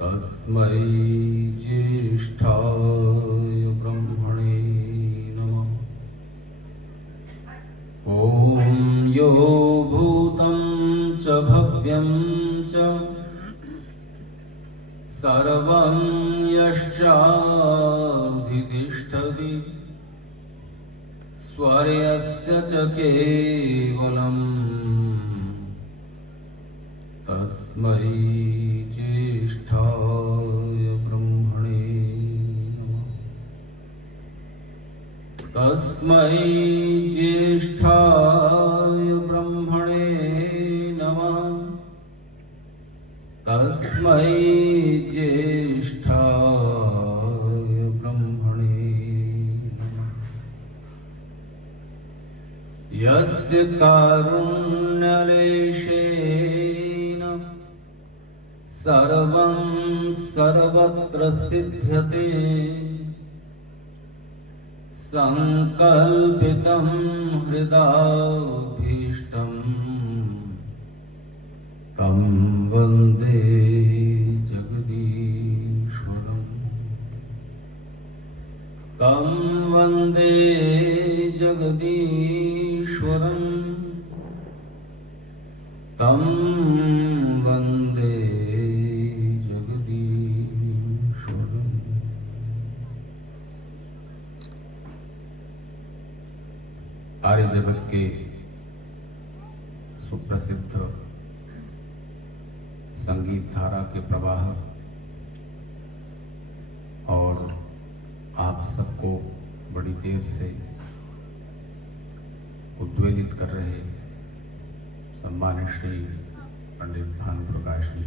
तस्मै ज्येष्ठाय ब्रह्मणे नमः। ॐ यो भूतं च भव्यं च सर्वं यश्चाधितिष्ठति स्वर्यस्य च केवलम् तस्मै ज्येष्ठाय ब्रह्मणे नमः। तस्मै ज्येष्ठाय ब्रह्मणे नमः। तस्मै ज्येष्ठाय ब्रह्मणे नमः। यस्य कारुण्यलेशेन सर्वं सर्वत्र सिद्ध्यते संकल्पितं हृदाभीष्टं तं वन्दे जगदीश्वरम्। तं वन्दे जगदीश्वरम्। तं वन्दे जगदीश्वरम्। आर्य जगत के सुप्रसिद्ध संगीत धारा के प्रवाह और आप सबको बड़ी देर से उद्वेलित कर रहे सम्मानित श्री पंडित भानु प्रकाश जी,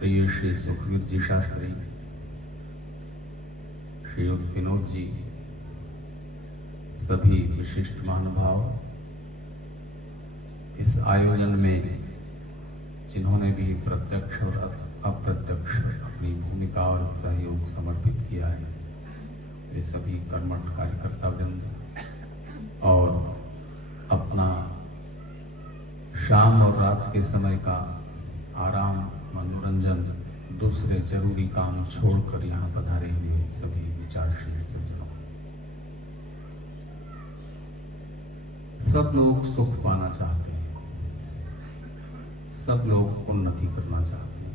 प्रिय श्री सुखवीर जी शास्त्री, श्रीयुत विनोद जी, सभी विशिष्ट महानुभाव, इस आयोजन में जिन्होंने भी प्रत्यक्ष और अप्रत्यक्ष अपनी भूमिका और सहयोग समर्पित किया है, वे सभी कर्मठ कार्यकर्ता वृंद और अपना शाम और रात के समय का आराम, मनोरंजन, दूसरे जरूरी काम छोड़कर यहाँ पधारे हुए सभी विचारशील सज्जनों। सब लोग सुख पाना चाहते हैं, सब लोग उन्नति करना चाहते हैं।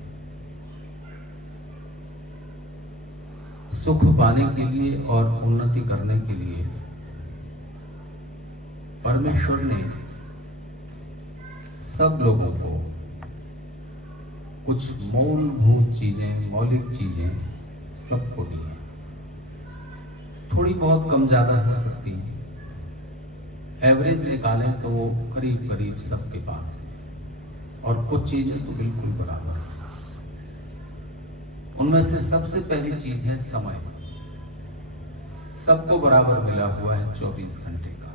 सुख पाने के लिए और उन्नति करने के लिए परमेश्वर ने सब लोगों को कुछ मूलभूत चीजें, मौलिक चीजें सबको दी हैं। थोड़ी बहुत कम ज्यादा हो सकती है, एवरेज निकालें तो वो करीब करीब सबके पास है, और कुछ चीजें तो बिल्कुल बराबर है। उनमें से सबसे पहली चीज है समय। सबको बराबर मिला हुआ है 24 घंटे का।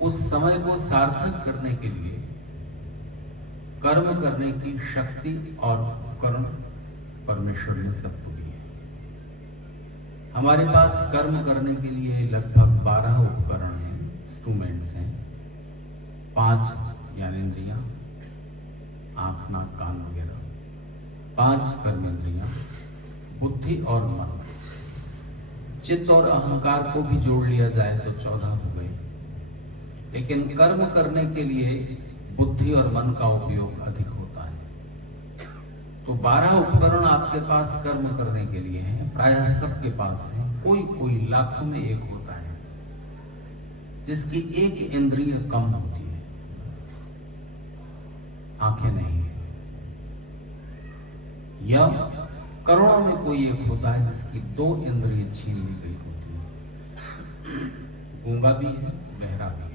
उस समय को सार्थक करने के लिए कर्म करने की शक्ति और उपकरण परमेश्वर ने सबको दिए। हमारे पास कर्म करने के लिए लगभग 12 उपकरण हैं, इंस्ट्रूमेंट्स हैं। 5 ज्ञानेंद्रियां, आंख, नाक, कान वगैरह, 5 कर्मेंद्रियां, बुद्धि और मन। चित्त और अहंकार को भी जोड़ लिया जाए तो 14 हो गए। लेकिन कर्म करने के लिए बुद्धि और मन का उपयोग अधिक होता है। तो 12 उपकरण आपके पास कर्म करने के लिए हैं, प्रायः सबके पास है। कोई कोई लाखों में एक होता है जिसकी एक इंद्रिय कम होती है, आंखें नहीं है। या करोड़ों में कोई एक होता है जिसकी 2 इंद्रिय छीन ली गई होती है। गूंगा भी है, बहरा भी है।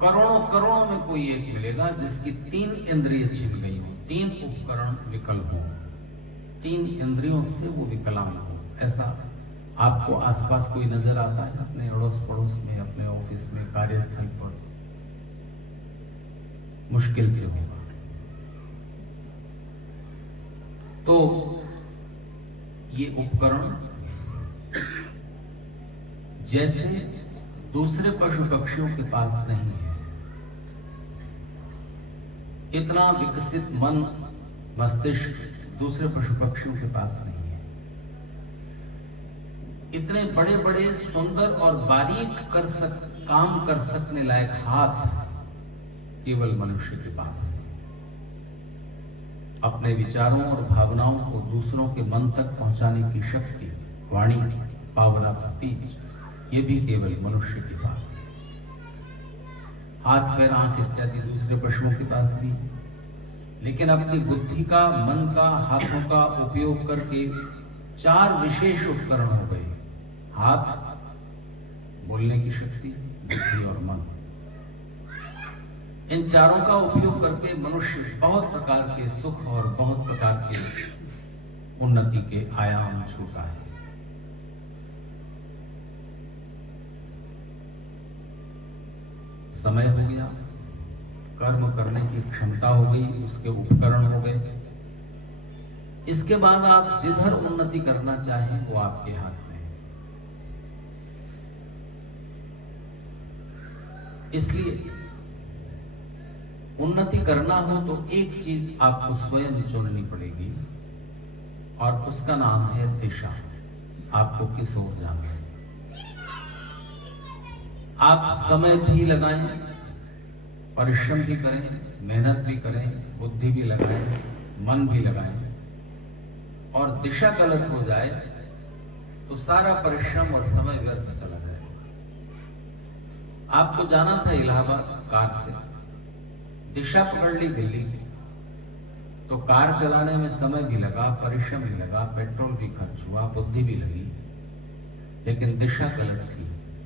करोड़ों करोड़ों में कोई एक मिलेगा जिसकी 3 इंद्रिय छिन गई हो, 3 उपकरण विकल हो, 3 इंद्रियों से वो विकलांग हो। ऐसा आपको आसपास कोई नजर आता है? अपने अड़ोस पड़ोस में, अपने ऑफिस में, कार्यस्थल पर? मुश्किल से होगा। तो ये उपकरण जैसे दूसरे पशु पक्षियों के पास नहीं है। इतना विकसित मन मस्तिष्क दूसरे पशु पक्षियों के पास नहीं है। इतने बड़े बड़े सुंदर और बारीक काम कर सकने लायक हाथ केवल मनुष्य के पास है। अपने विचारों और भावनाओं को दूसरों के मन तक पहुंचाने की शक्ति, वाणी, पावर ऑफ स्पीच, ये भी केवल मनुष्य के पास है। हाथ, पैर, आंख इत्यादि दूसरे पशुओं के पास भी, लेकिन अपनी बुद्धि का, मन का, हाथों का उपयोग करके 4 विशेष उपकरण हो गए। हाथ, बोलने की शक्ति, बुद्धि और मन। इन चारों का उपयोग करके मनुष्य बहुत प्रकार के सुख और बहुत प्रकार के उन्नति के आयाम छूता है। समय हो गया, कर्म करने की क्षमता हो गई, उसके उपकरण हो गए। इसके बाद आप जिधर उन्नति करना चाहें वो आपके हाथ में है। इसलिए उन्नति करना हो तो एक चीज आपको स्वयं चुननी पड़ेगी और उसका नाम है दिशा। आपको किस ओर जाना है। आप समय भी लगाएं, परिश्रम भी करें, मेहनत भी करें, बुद्धि भी लगाएं, मन भी लगाएं, और दिशा गलत हो जाए तो सारा परिश्रम और समय व्यर्थ चला जाए। आपको जाना था इलाहाबाद कार से, दिशा पकड़ ली दिल्ली की, तो कार चलाने में समय भी लगा, परिश्रम भी लगा, पेट्रोल भी खर्च हुआ, बुद्धि भी लगी, लेकिन दिशा गलत थी।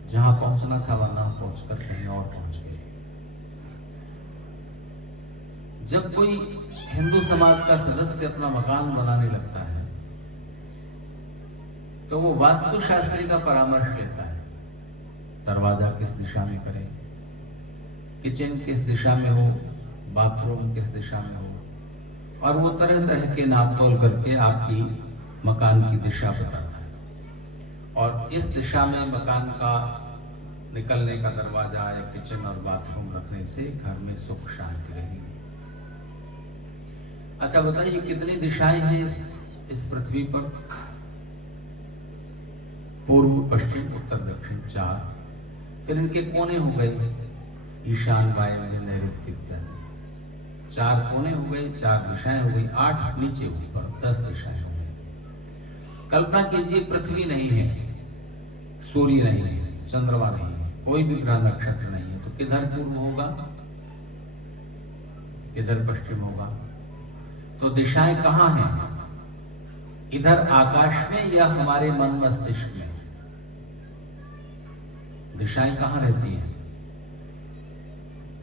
जहां पहुंचना था वहां ना पहुंचकर कहीं और पहुंच गए। जब कोई हिंदू समाज का सदस्य अपना मकान बनाने लगता है तो वो वास्तुशास्त्री का परामर्श लेता है। दरवाजा किस दिशा में करें, किचन किस दिशा में हो, बाथरूम किस दिशा में हो, और वो तरह तरह के नापतोल करके आपकी मकान की दिशा बताता है। और इस दिशा में मकान का निकलने का दरवाजा या किचन और बाथरूम रखने से घर में सुख शांति रहेगी। अच्छा बताइए, कितनी दिशाएं हैं इस पृथ्वी पर? पूर्व, पश्चिम, उत्तर, दक्षिण 4। फिर इनके कोने हो गए, ईशान, वायव्य, नैऋत्य इत्यादि। 4 कोने हो गए, 4 दिशाएं हो गई, 8 नीचे ऊपर, 10 दिशाएं हो गई। कल्पना कीजिए पृथ्वी नहीं है, सूर्य नहीं है, चंद्रमा नहीं है, कोई भी ग्रह नक्षत्र नहीं है, तो किधर पूर्व होगा, किधर पश्चिम होगा? तो दिशाएं कहां हैं? इधर आकाश में या हमारे मन मस्तिष्क में? दिशाएं कहां रहती हैं?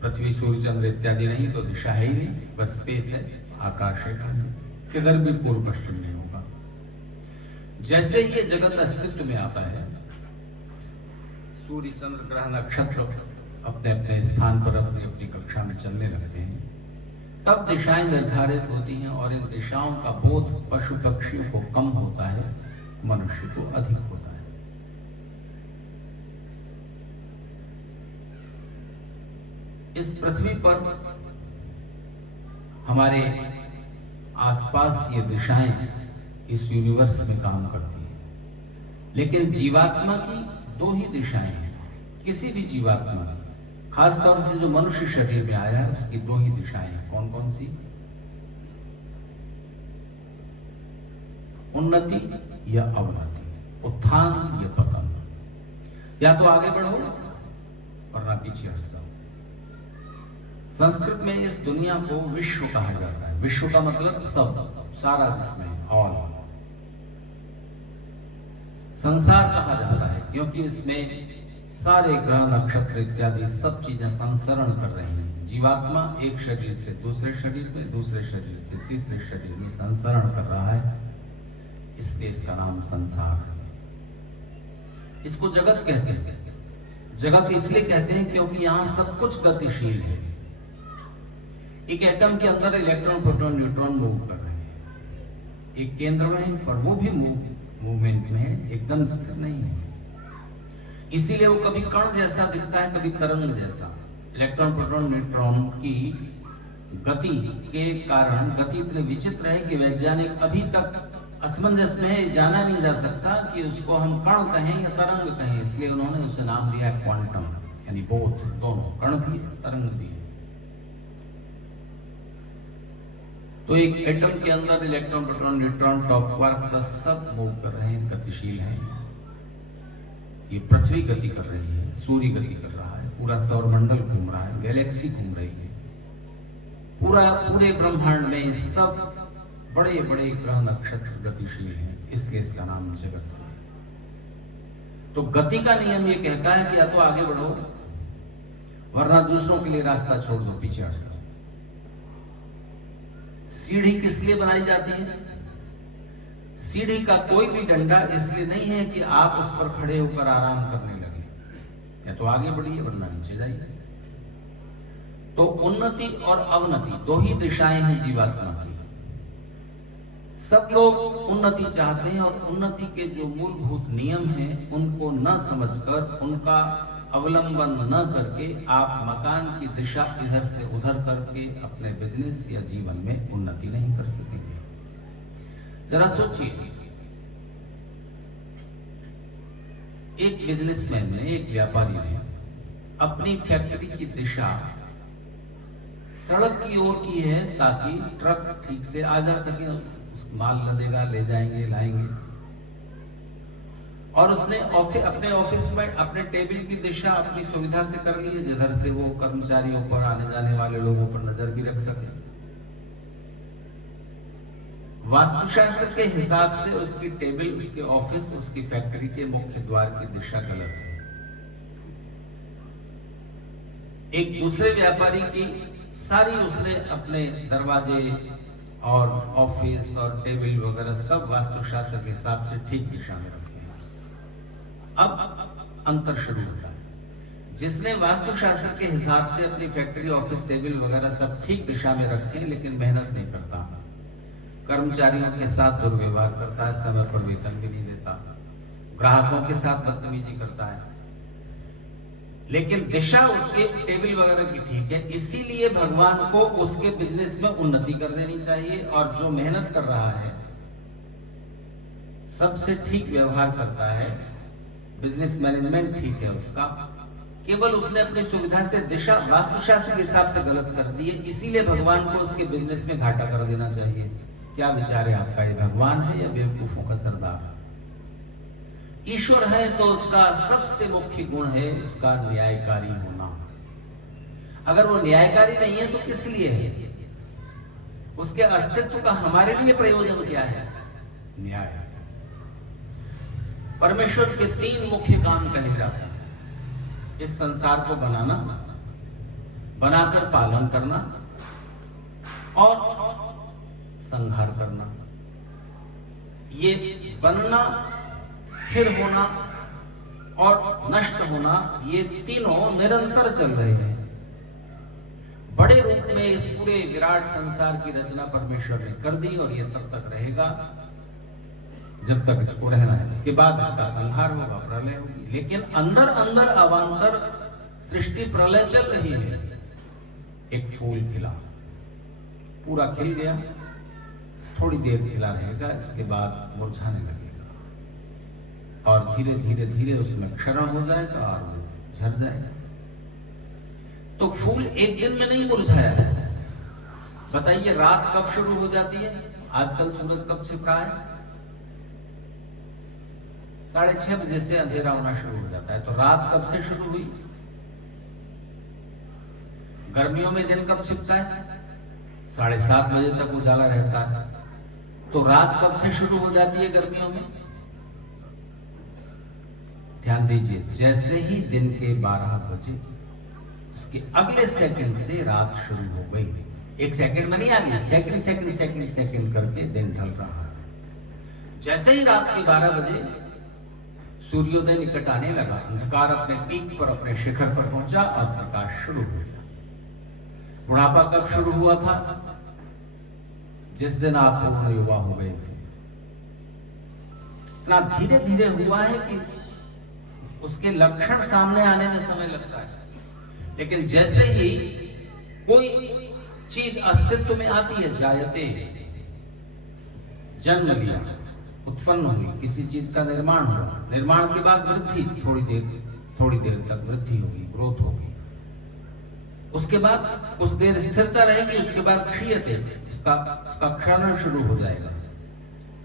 पृथ्वी, सूर्य, चंद्र इत्यादि नहीं तो दिशा है ही नहीं, बस स्पेस है, आकाश है, किधर भी पूर्व पश्चिम नहीं होगा। जैसे ही ये जगत अस्तित्व में आता है, सूर्य, चंद्र, ग्रह, नक्षत्र अपने अपने स्थान पर अपनी अपनी कक्षा में चलने लगते हैं, तब दिशाएं निर्धारित होती हैं और इन दिशाओं का बोध पशु पक्षियों को कम होता है, मनुष्य को अधिक होता है। इस पृथ्वी पर हमारे आसपास ये दिशाएं इस यूनिवर्स में काम करती हैं, लेकिन जीवात्मा की 2 ही दिशाएं हैं। किसी भी जीवात्मा, खासतौर से जो मनुष्य शरीर में आया है, उसकी 2 ही दिशाएं हैं। कौन कौन सी? उन्नति या अवनति, उत्थान या पतन। या तो आगे बढ़ो वरना पीछे हट जाओ। संस्कृत में इस दुनिया को विश्व कहा जाता है। विश्व का मतलब सब, सारा, जिसमें ऑल। संसार कहा जाता है क्योंकि इसमें सारे ग्रह, नक्षत्र इत्यादि सब चीजें संसरण कर रही हैं। जीवात्मा एक शरीर से दूसरे शरीर में, दूसरे शरीर से तीसरे शरीर में संसरण कर रहा है, इसलिए इसका नाम संसार है। इसको जगत कहते हैं। जगत इसलिए कहते हैं क्योंकि यहां सब कुछ गतिशील है। एक एटम के अंदर इलेक्ट्रॉन, प्रोटॉन, न्यूट्रॉन मूव कर रहे हैं एक केंद्र में, पर वो भी मूवमेंट में है, एकदम स्थिर नहीं है। इसीलिए वो कभी कण जैसा दिखता है, कभी तरंग जैसा। इलेक्ट्रॉन, प्रोटॉन, न्यूट्रॉन की गति के कारण गति इतनी विचित्र है कि वैज्ञानिक अभी तक असमंजस में जाना नहीं जा सकता कि उसको हम कण कहें या तरंग कहें। इसलिए उन्होंने उसे नाम दिया क्वांटम, यानी बोथ, दोनों, कण भी तरंग भी। तो एक एटम के अंदर electron, proton, neutron, top quark तक सब मूव कर रहे हैं, गतिशील हैं। ये पृथ्वी गति कर रही है, सूर्य गति कर रहा है, पूरा सौरमंडल घूम रहा है, गैलेक्सी घूम रही है, पूरे ब्रह्मांड में सब बड़े बड़े ग्रह नक्षत्र गतिशील हैं, इसलिए इसका नाम जगत है। तो गति का नियम ये कहता है कि या तो आगे बढ़ो, वरना दूसरों के लिए रास्ता छोड़ दो, पीछे हट जाओ। सीढ़ी किस लिए बनाई जाती है? सीढ़ी का कोई भी डंडा इसलिए नहीं है कि आप उस पर खड़े होकर आराम करने लगे, या तो आगे बढ़िए वरना नीचे जाइए। तो उन्नति और अवनति दो ही दिशाएं हैं जीवात्मा की। सब लोग उन्नति चाहते हैं और उन्नति के जो मूलभूत नियम हैं उनको न समझकर, उनका अवलंबन न करके आप मकान की दिशा इधर से उधर करके अपने बिजनेस या जीवन में उन्नति नहीं कर सकेंगे। जरा सोचिए, एक बिजनेसमैन ने, एक व्यापारी ने अपनी फैक्ट्री की दिशा सड़क की ओर की है ताकि ट्रक ठीक से आ जा सके, माल लदेगा, ले जाएंगे, लाएंगे। और उसने अपने ऑफिस में अपने टेबल की दिशा अपनी सुविधा से कर ली है, जिधर से वो कर्मचारियों पर, आने जाने वाले लोगों पर नजर भी रख सके। वास्तुशास्त्र के हिसाब से उसकी टेबल, उसके ऑफिस, उसकी फैक्ट्री के मुख्य द्वार की दिशा गलत है। एक दूसरे व्यापारी की सारी, उसने अपने दरवाजे और ऑफिस और टेबल वगैरह सब वास्तुशास्त्र के हिसाब से ठीक दिशा में रखे हैं। अब अंतर शुरू होता है। जिसने वास्तुशास्त्र के हिसाब से अपनी फैक्ट्री, ऑफिस, टेबल वगैरह सब ठीक दिशा में रखे, लेकिन मेहनत नहीं करता, कर्मचारियों के साथ दुर्व्यवहार करता है, समय पर वेतन भी नहीं देता, ग्राहकों के साथ बदतमीजी करता है, लेकिन दिशा उसके टेबल वगैरह की ठीक है, इसीलिए भगवान को उसके बिजनेस में उन्नति कर देनी चाहिए। और जो मेहनत कर रहा है, सबसे ठीक व्यवहार करता है, बिजनेस मैनेजमेंट ठीक है उसका, केवल उसने अपनी सुविधा से दिशा वास्तुशास्त्र के हिसाब से गलत कर दी है, इसीलिए भगवान को उसके बिजनेस में घाटा कर देना चाहिए। क्या विचार है आपका? ये भगवान है या बेवकूफों का सरदार? ईश्वर है तो उसका सबसे मुख्य गुण है उसका न्यायकारी होना। अगर वो न्यायकारी नहीं है तो किस लिए है? उसके अस्तित्व का हमारे लिए प्रयोजन क्या है? न्याय। परमेश्वर के 3 मुख्य काम कहे जाते हैं। इस संसार को बनाना, बनाकर पालन करना और संहार करना। ये बनना, स्थिर होना और नष्ट होना, ये तीनों निरंतर चल रहे हैं। बड़े रूप में इस पूरे विराट संसार की रचना परमेश्वर ने कर दी और ये तब तक रहेगा जब तक इसको रहना है। इसके बाद इसका संहार होगा, प्रलय होगी। लेकिन अंदर अंदर अवान्तर सृष्टि प्रलय चल रही है। एक फूल खिला, पूरा खिल गया, थोड़ी देर खिला रहेगा, इसके बाद मुरझाने लगेगा और धीरे धीरे धीरे उसमें क्षरण हो जाएगा और वो झड़ जाएगा। तो फूल एक दिन में नहीं मुरझाया है। बताइए रात कब शुरू हो जाती है? आजकल सूरज कब छिप रहा है? 6:30 बजे से अंधेरा होना शुरू हो जाता है। तो रात कब से शुरू हुई? गर्मियों में दिन कब छिपता है? 7:30 बजे तक उजाला रहता है। तो रात कब से शुरू हो जाती है गर्मियों में? ध्यान दीजिए, जैसे ही दिन के 12 बजे उसके अगले सेकंड से रात शुरू हो गई। एक सेकंड में नहीं आ गई, सेकंड सेकंड सेकंड सेकंड करके दिन ढल रहा है। जैसे ही रात के 12 बजे सूर्योदय निकट आने लगा, अंधकार अपने पीक पर, अपने शिखर पर पहुंचा और प्रकाश शुरू हो गया। बुढ़ापा कब शुरू हुआ था? जिस दिन आप पूर्ण युवा हो गए थे। इतना धीरे धीरे हुआ है कि उसके लक्षण सामने आने में समय लगता है। लेकिन जैसे ही कोई चीज अस्तित्व में आती है, जायते, जन्म लिया, उत्पन्न हुई, किसी चीज का निर्माण हुआ, निर्माण के बाद वृद्धि, थोड़ी देर तक वृद्धि होगी, ग्रोथ होगी, उसके बाद कुछ देर स्थिरता रहेगी, उसके बाद क्षीयते, उसका क्षरण शुरू हो जाएगा,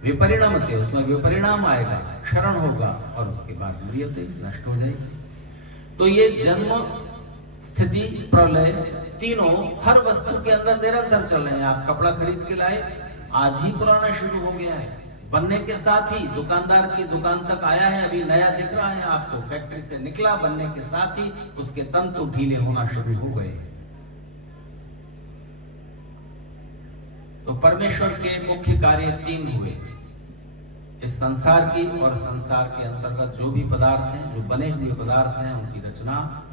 विपरिणामते, उसमें विपरिणाम आएगा, क्षरण होगा, और उसके बाद म्रियते, नष्ट हो जाएगी। तो ये जन्म, स्थिति, प्रलय, तीनों हर वस्तु के अंदर निरंतर चल रहे हैं। आप कपड़ा खरीद के लाए, आज ही पुराना शुरू हो गया है, बनने के साथ ही दुकानदार की दुकान तक आया है, अभी नया दिख रहा है आपको, फैक्ट्री से निकला, बनने के साथ ही उसके तंतु ढीले होना शुरू हो गए। तो परमेश्वर के मुख्य कार्य 3 हुए, इस संसार की और संसार के अंतर्गत जो भी पदार्थ हैं, जो बने हुए पदार्थ हैं, उनकी रचना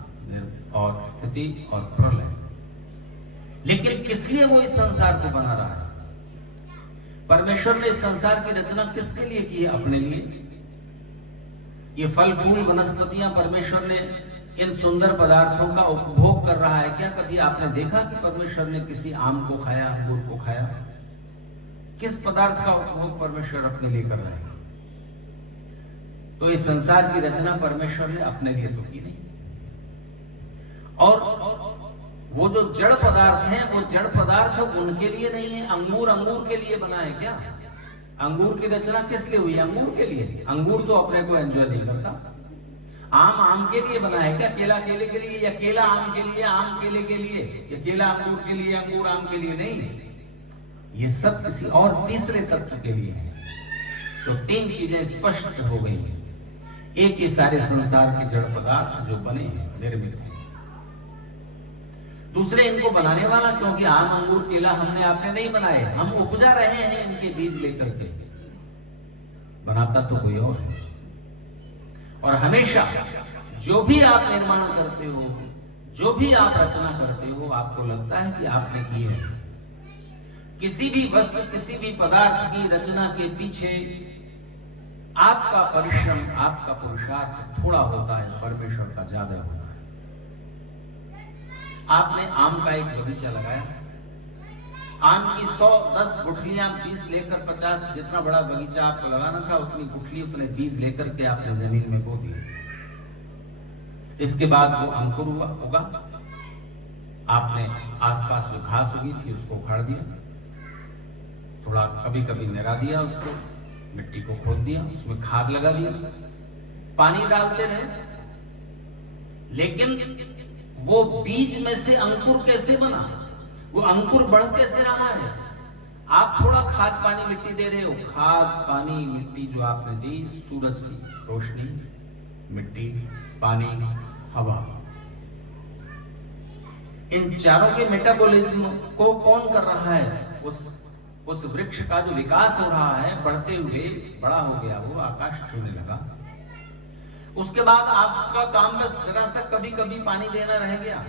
और स्थिति और प्रलय। लेकिन किस लिए वो इस संसार को बना रहा है? परमेश्वर ने इस संसार की रचना किसके लिए की है? अपने लिए। ये फल फूल वनस्पतियां परमेश्वर ने इन सुंदर पदार्थों का उपभोग कर रहा है। क्या कभी आपने देखा कि परमेश्वर ने किसी आम को खाया, अंगूर को खाया? किस पदार्थ का उपभोग परमेश्वर अपने लिए कर रहे हैं? तो इस संसार की रचना परमेश्वर ने अपने लिए तो की नहीं। और वो जो जड़ पदार्थ हैं, वो जड़ पदार्थ उनके लिए नहीं है। अंगूर के लिए बना है क्या? अंगूर की रचना किस लिए हुई? अंगूर के लिए। अंगूर तो अपने को एंजॉय नहीं करता। आम के लिए बना है क्या? केला केले के लिए, या केला आम के लिए, आम केले के लिए, या केला अंगूर के लिए, अंगूर आम के लिए? नहीं, ये सब किसी और तीसरे तत्व के लिए है। तो 3 चीजें स्पष्ट हो गई हैं। एक, ये सारे संसार के जड़ पदार्थ जो बने हैं, निर्मित हैं। दूसरे, इनको बनाने वाला, क्योंकि आम अंगूर केला हमने आपने नहीं बनाए, हम उपजा रहे हैं इनके बीज लेकर के, बनाता तो कोई और है। और हमेशा जो भी आप निर्माण करते हो, जो भी आप रचना करते हो, आपको लगता है कि आपने की है। किसी भी वस्तु, किसी भी पदार्थ की रचना के पीछे आपका परिश्रम, आपका पुरुषार्थ थोड़ा होता है, परमेश्वर का ज्यादा होता है। आपने आम का एक बगीचा लगाया, आम की 110 गुठलियां, 20 लेकर 50, जितना बड़ा बगीचा आपको लगाना था, उतनी गुठली, उतने बीज लेकर के आपने जमीन में बो दिए। इसके बाद वो अंकुर होगा, आपने आसपास जो घास उगी थी उसको उखाड़ दिया, थोड़ा कभी कभी निरा दिया, उसको मिट्टी को खोद दिया, उसमें खाद लगा दिया, पानी डालते रहे। लेकिन वो बीज में से अंकुर कैसे बना? वो अंकुर बढ़ कैसे रहा है? आप थोड़ा खाद पानी मिट्टी दे रहे हो, खाद पानी मिट्टी जो आपने दी, सूरज की रोशनी, मिट्टी, पानी, हवा, इन चारों के मेटाबॉलिज्म को कौन कर रहा है? उस वृक्ष का जो विकास हो रहा है, बढ़ते हुए बड़ा हो गया, वो आकाश छूने लगा। उसके बाद आपका काम बस जरा सा कभी कभी पानी देना रह गया,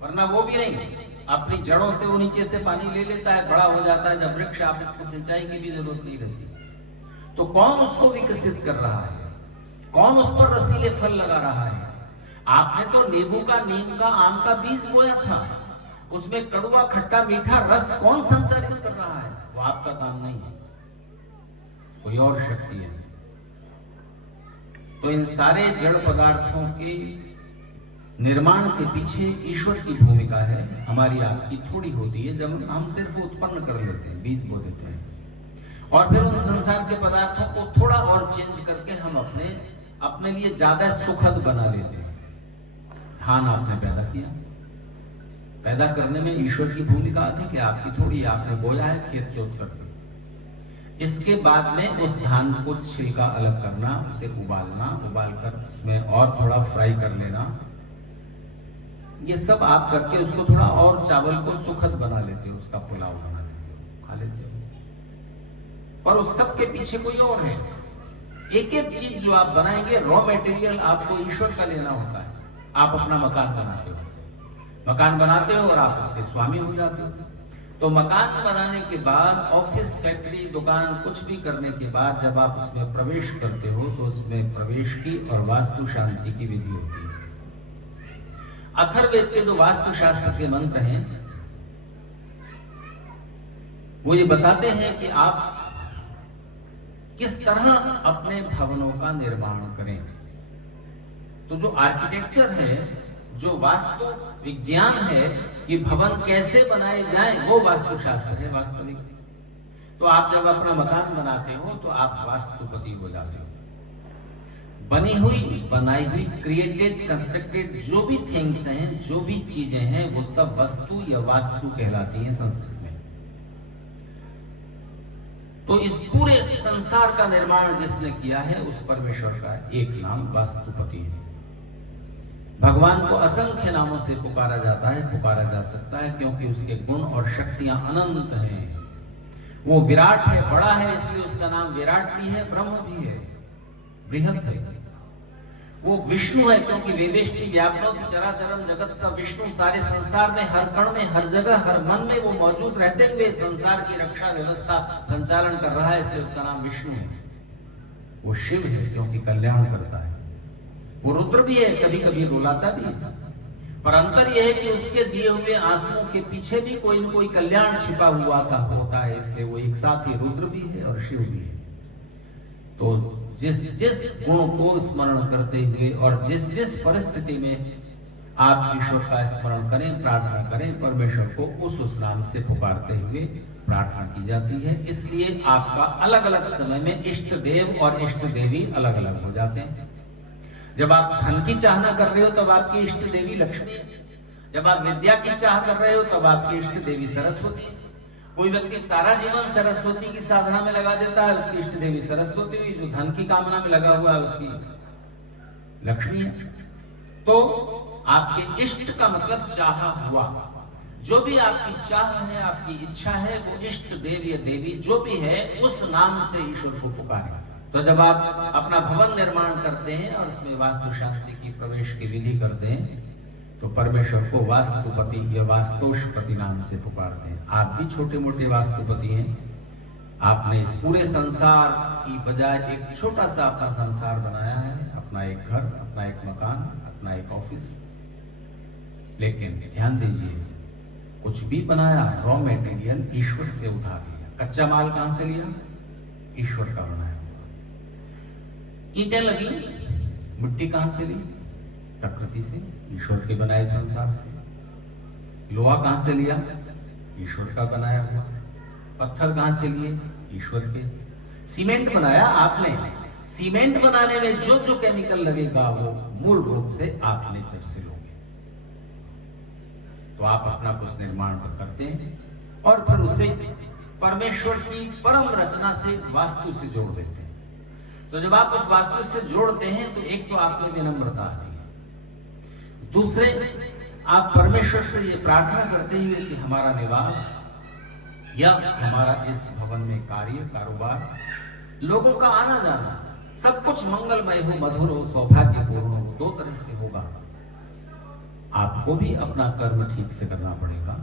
वरना वो भी नहीं, अपनी जड़ों से वो नीचे से पानी ले लेता है, बड़ा हो जाता है। जब वृक्ष, आप उसको सिंचाई की भी जरूरत नहीं रहती। तो कौन उसको विकसित कर रहा है? कौन उस पर रसीले फल लगा रहा है? आपने तो नींबू का, नीम का, आम का बीज बोया था, उसमें कड़वा खट्टा मीठा रस कौन संचारित कर रहा है? वो आपका काम नहीं है, कोई और शक्ति है। तो इन सारे जड़ पदार्थों के निर्माण के पीछे ईश्वर की भूमिका है, हमारी आपकी थोड़ी होती है। जब हम सिर्फ उत्पन्न कर लेते हैं, बीज बो देते हैं, और फिर उन संसार के पदार्थों को थोड़ा और चेंज करके हम अपने लिए ज्यादा सुखद बना लेते हैं। धान आपने पैदा किया, पैदा करने में ईश्वर की भूमिका अधिक है, आपकी थोड़ी। आपने बोया है, खेत जोत करके, इसके बाद में उस धान को छिलका अलग करना, उसे उबालना, उबालकर उसमें और थोड़ा फ्राई कर लेना, ये सब आप करके उसको थोड़ा और चावल को सुखद बना लेते हो, उसका पुलाव बना लेते हो, खा लेते हो। पर उस सब के पीछे कोई और है। एक एक चीज जो आप बनाएंगे, रॉ मटेरियल आपको ईश्वर का लेना होता है। आप अपना मकान बनाते हो और आप उसके स्वामी हो जाते हो। तो मकान बनाने के बाद, ऑफिस, फैक्ट्री, दुकान कुछ भी करने के बाद जब आप उसमें प्रवेश करते हो तो उसमें प्रवेश की और वास्तु शांति की विधि होती है। अथर्ववेद के जो वास्तु शास्त्र के मंत्र हैं वो ये बताते हैं कि आप किस तरह अपने भवनों का निर्माण करें। तो जो आर्किटेक्चर है, जो वास्तु विज्ञान है कि भवन कैसे बनाए जाएं, वो वास्तुशास्त्र है वास्तविक। तो आप जब अपना मकान बनाते हो तो आप वास्तुपति हो जाते हो। बनी हुई, बनाई हुई, क्रिएटेड, कंस्ट्रक्टेड जो भी थिंग्स हैं, जो भी चीजें हैं, वो सब वस्तु या वास्तु कहलाती हैं संस्कृत में। तो इस पूरे संसार का निर्माण जिसने किया है उस परमेश्वर का एक नाम वास्तुपति है। भगवान को असंख्य नामों से पुकारा जाता है, पुकारा जा सकता है, क्योंकि उसके गुण और शक्तियां अनंत हैं। वो विराट है, बड़ा है, इसलिए उसका नाम विराट भी है, ब्रह्म भी है, बृहत है। वो विष्णु है, क्योंकि वेवेष्टि व्याप्नोति चराचरम जगत सब विष्णु। सारे संसार में, हर कण में, हर जगह, हर मन में वो मौजूद रहते हुए संसार की रक्षा व्यवस्था संचालन कर रहा है, इसलिए उसका नाम विष्णु है। वो शिव है, क्योंकि कल्याण करता है। वो रुद्र भी है, कभी कभी रुलाता भी है, पर अंतर यह है कि उसके दिए हुए आंसुओं के पीछे भी कोई न कोई कल्याण छिपा हुआ होता है, इसलिए वो एक साथ ही रुद्र भी है और शिव भी है। तो जिस जिस गुण को स्मरण करते हुए और जिस जिस परिस्थिति में आप ईश्वर का स्मरण करें, प्रार्थना करें, परमेश्वर को उस नाम से पुकारते हुए प्रार्थना की जाती है। इसलिए आपका अलग अलग समय में इष्ट देव और इष्ट देवी अलग अलग हो जाते हैं। जब आप धन की चाहना कर रहे हो तब आपकी इष्ट देवी लक्ष्मी है। जब आप विद्या की चाह कर रहे हो तब आपकी इष्ट देवी सरस्वती है। कोई व्यक्ति सारा जीवन सरस्वती की साधना में लगा देता है, उसकी इष्ट देवी सरस्वती हुई। जो धन की कामना में लगा हुआ है उसकी लक्ष्मी है। तो आपके इष्ट का मतलब चाहा हुआ, जो भी आपकी चाह है, आपकी इच्छा है, वो इष्ट देव या देवी जो भी है उस नाम से ईश्वर को पुकारें। तो जब आप अपना भवन निर्माण करते हैं और उसमें वास्तु शांति की प्रवेश की विधि करते हैं तो परमेश्वर को वास्तुपति या वास्तुषपति नाम से पुकारते हैं। आप भी छोटे मोटे वास्तुपति हैं। आपने इस पूरे संसार की बजाय एक छोटा सा अपना संसार बनाया है, अपना एक घर, अपना एक मकान, अपना एक ऑफिस। लेकिन ध्यान दीजिए, कुछ भी बनाया, रॉ मेटेरियल ईश्वर से उधार लिया। कच्चा माल कहां से लिया? ईश्वर का बनाया। ईंटें लगी, मिट्टी कहां से ली? प्रकृति से, ईश्वर के बनाए संसार से। लोहा कहां से लिया? ईश्वर का बनाया हुआ। पत्थर कहां से लिए? ईश्वर के। सीमेंट बनाया आपने, सीमेंट बनाने में जो जो केमिकल लगेगा वो मूल रूप से आप नेचर से लोगे। तो आप अपना कुछ निर्माण करते हैं और फिर उसे परमेश्वर की परम रचना से, वास्तु से जोड़ देते हैं। तो जब आप उस वास्तु से जोड़ते हैं तो एक तो आप में विनम्रता आती है, दूसरे आप परमेश्वर से ये प्रार्थना करते हुए कि हमारा निवास या हमारा इस भवन में कार्य, कारोबार, लोगों का आना जाना सब कुछ मंगलमय हो, मधुर हो, सौभाग्यपूर्ण हो। दो तरह से होगा। आपको भी अपना कर्म ठीक से करना पड़ेगा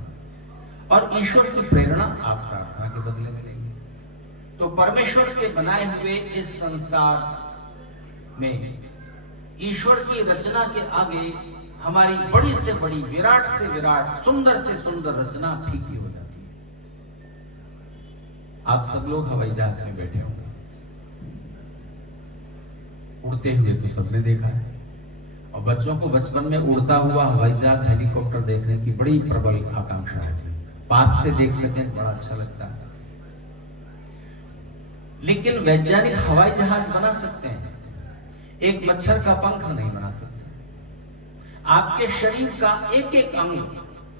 और ईश्वर की प्रेरणा आप प्रार्थना के बदले मिलेगी। तो परमेश्वर के बनाए हुए इस संसार में ईश्वर की रचना के आगे हमारी बड़ी से बड़ी, विराट से विराट, सुंदर से सुंदर रचना फीकी हो जाती है। आप सब लोग हवाई जहाज में बैठे होंगे, उड़ते हुए तो सबने देखा है, और बच्चों को बचपन में उड़ता हुआ हवाई जहाज, हेलीकॉप्टर देखने की बड़ी प्रबल आकांक्षा रहती है। पास से देख सकें बड़ा अच्छा लगता है। लेकिन वैज्ञानिक हवाई जहाज बना सकते हैं, एक मच्छर का पंख नहीं बना सकते। आपके शरीर का एक एक अंग